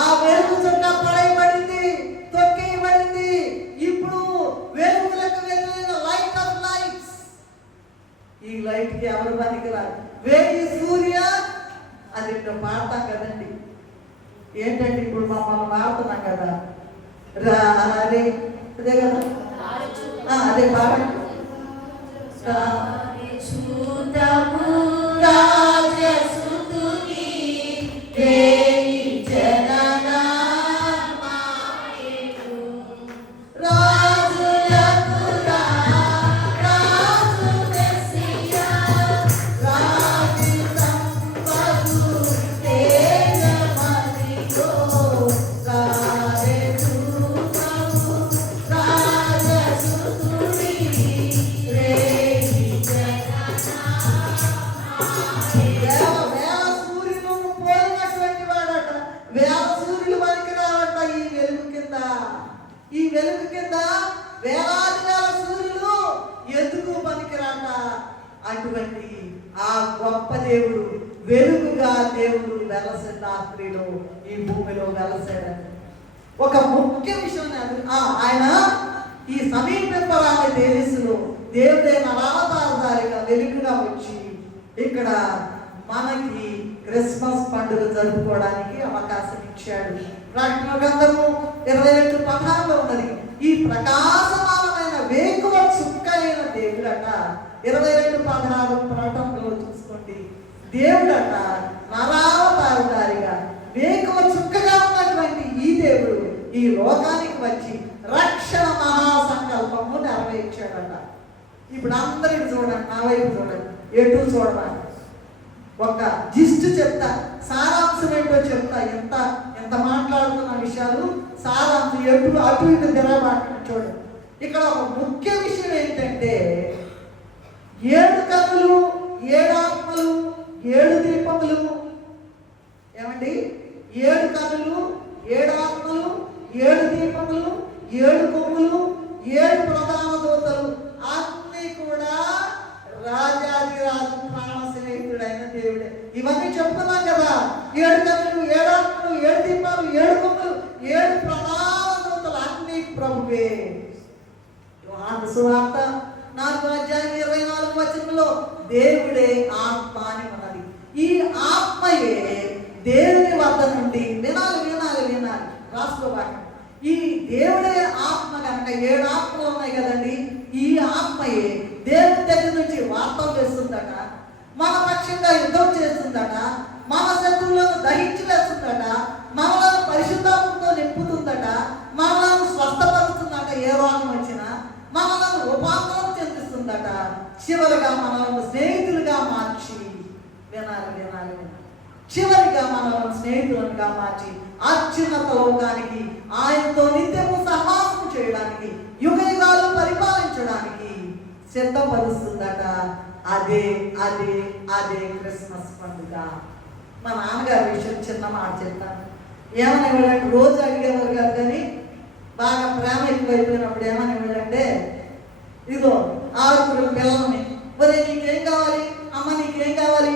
ఆ వెలుగు చుట్ట పడేయబడింది, తొక్కేయబడింది. ఇప్పుడు వెలుగులకు వెళ్ళిన లైట్ ఆఫ్ లైట్స్. ఈ లైట్ కి ఎవరు పనికిరారు? వేయి సూర్య, అది ఇప్పుడు పాడతాం కదండి. ఏంటంటే ఇప్పుడు మమ్మల్ని వాడుతున్నాం కదా, రారే, అదే కదా, అదే పాడండి. ఈ వెలుగు కింద వేలాది వేల సూర్యులు ఎందుకు పనికిరాట? అటువంటి ఆ గొప్ప దేవుడు, వెలుగుగా దేవుడు వెలసిన రాత్రిలో ఈ భూమిలో వెలసాడని ఒక ముఖ్య విషయం. ఆయన ఈ సమీపింపరాని తేజస్సులో దేవుడే నరావతారధారిగా వెలుగుగా వచ్చి ఇక్కడ మనకి క్రిస్మస్ పండుగ జరుపుకోవడానికి అవకాశం ఇచ్చాడు. ప్రకటన గ్రంథము 22:16 ఉన్నది. ఈ ప్రకాశమానమైన వేకువ చుక్క అయిన దేవుడట. 22:16 ప్రకటనలో చూసుకోండి. దేవుడట నరావతారధారిగా వేకువ చుక్కగా ఉన్నటువంటి ఈ దేవుడు ఈ లోకానికి వచ్చి రక్షణ మహాసంకల్పము నెరవేర్చాడట. ఇప్పుడు అందరికి చూడండి, నా వైపు చూడండి, ఎటు చూడండి. ఒక జిస్ట్ చెప్తా, సారాంశం ఏంటో చెప్తా. ఎంత మాట్లాడుతున్న విషయాలు సారాంశం అటు ఇటు తిరగబాటు చూడండి. ఇక్కడ ఒక ముఖ్య విషయం ఏంటంటే 7 కన్నులు, 7 ఆత్మలు, 7 దీపములు. ఏమండి? 7 కన్నులు, 7 ఆత్మలు, 7 దీపములు, 7 కొమ్ములు, 7 ప్రధాన దూతలు, అన్నీ కూడా రాజాదిరాజు ప్రాణ స్నేహితుడైన దేవుడే. ఇవన్నీ చెప్తున్నాం కదా. 7 కన్నులు, 7 ఆత్మలు, 7 దీపాలు, 7 కొమ్ములు, 7 ప్రధాన దూతలు, అన్నీ ప్రభువే. యోహాను సువార్త 4:24 దేవుడే ఆత్మ అని ఉన్నది. ఈ ఆత్మయే దేవుని వద్ద నుండి వినాలి రాసుకోబాక. ఈ దేవుడే ఆత్మ కనుక 7 ఆత్మలు ఉన్నాయి కదండి. ఈ ఆత్మయే దేవుని దగ్గర నుంచి వార్తలు చేస్తుందట, మన పక్షంగా యుద్ధం చేస్తుందట, మన శత్రువులను దహించి వేస్తుందట, మనలను పరిశుద్ధాత్మతో నింపుతుందట, మనలను స్వస్థపరుస్తుందట, ఏ రోగం వచ్చినా మనలను రూపాంతరం చెందిస్తుందట, చివరిగా మనలను స్నేహితులుగా మార్చి వినాలి చివరిగా మనలను స్నేహితులుగా మార్చి అత్యున్నత లోకానికి ఆయనతో నిత్యము సహవాసం చేయడానికి యుగయుగాలు పరిపాలించడానికి సిద్ధపరుస్తుందట. అదే అదే అదే క్రిస్మస్ పండుగ. మా నాన్నగారి విషయం చిన్న మాట చెప్తాను. ఏమని ఇవ్వడంటే, రోజు అడిగేవారు కాదు కానీ బాగా ప్రేమ ఎక్కువైపోయినప్పుడు ఏమని ఇవ్వడంటే, ఇదిగో 6 పిల్లల్ని, ఒరే నీకేం కావాలి, అమ్మ నీకేం కావాలి,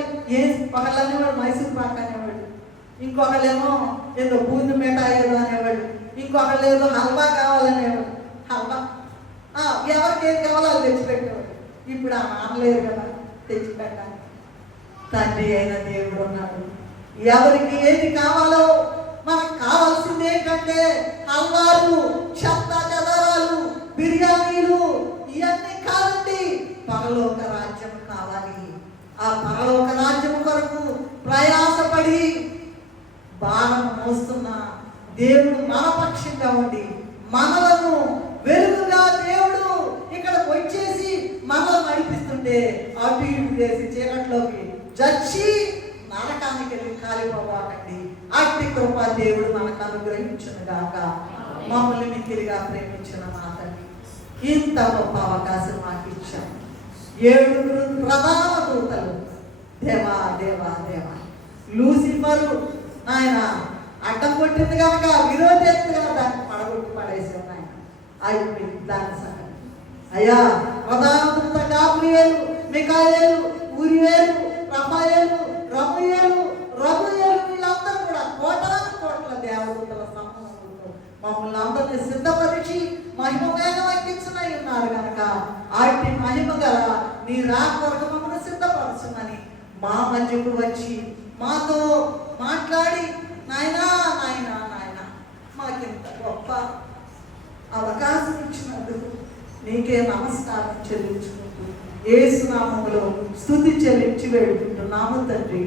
ఒకళ్ళు అనేవాడు మైసూర్ పాక్ అనేవాడు, ఇంకొకళ్ళేమో ఏదో బూంది మిఠాయి ఏదో అనేవాడు, ఇంకొకళ్ళు ఏదో హల్వా కావాలనేవాడు. హల్వా ఎవరికి ఏది కావాలో అది తెచ్చిపెట్టేవాడు. ఇప్పుడు ఆ నాన్నలేరు కదా తెచ్చిపెట్టాలి. తండ్రి అయిన దేవుడు ఉన్నాడు. ఎవరికి ఏది కావాలో మనకు కావాల్సింది ఏంటంటే హల్వాలు, చెత్త చెదరాలు, బిర్యానీలు ఇవన్నీ కాదండి. పరలోక రాజ్యం కావాలి. ఆ పరలోక రాజ్యం కొరకు ప్రయాసపడి బాణం మోస్తున్న దేవుడు మన పక్షంగా ఉండి మనలను వెలుగుగా దేవుడు ఇక్కడికి వచ్చేసి మనల్ని నడిపిస్తుంటే అటు ఇటు చేసి చీకట్లోకి జచ్చి నరకానికి వెళ్ళి కాలిపోవాలండి. అట్టి కృప దేవుడు మనకు అనుగ్రహించును గాక. మమ్మల్ని మిక్కిలిగా ప్రేమించిన మా తండ్రి ఇంత గొప్ప అవకాశం మాకు ఇచ్చాము. 7 ప్రధాన దూతలు దేవా దేవా దేవా. లూసిఫరు ఆయన అడ్డం కొట్టింది కనుక విరోధేంది కదా దాన్ని పడగొట్టి పడేసాం ఆయన. అయిపోయింది దాని సంగతి. అయ్యా ప్రధాన దూత గాబ్రియేలు, మికాయేలు, ఊరియేలు, రఫాయేలు, రమూయేలు వీళ్ళందరూ కూడా కోట్ల దేవదూతల సమూహంతో మమ్మల్ని అందరినీ సిద్ధపరిచి మహిమ వేగం ఎక్కించునై ఉన్నారు కనుక అట్టి మహిమ గల నీ రాకొరకు మమ్మల్ని సిద్ధపరచుమని మా మధ్యకు వచ్చి మాతో మాట్లాడి నాయనా నాయనా నాయనా మాకింత గొప్ప అవకాశం ఇచ్చినందుకు నీకే నమస్కారం చెల్లించుకుంటూ యేసు నామములో స్తుతి చెల్లించి వేడుకుంటున్నాము తండ్రి.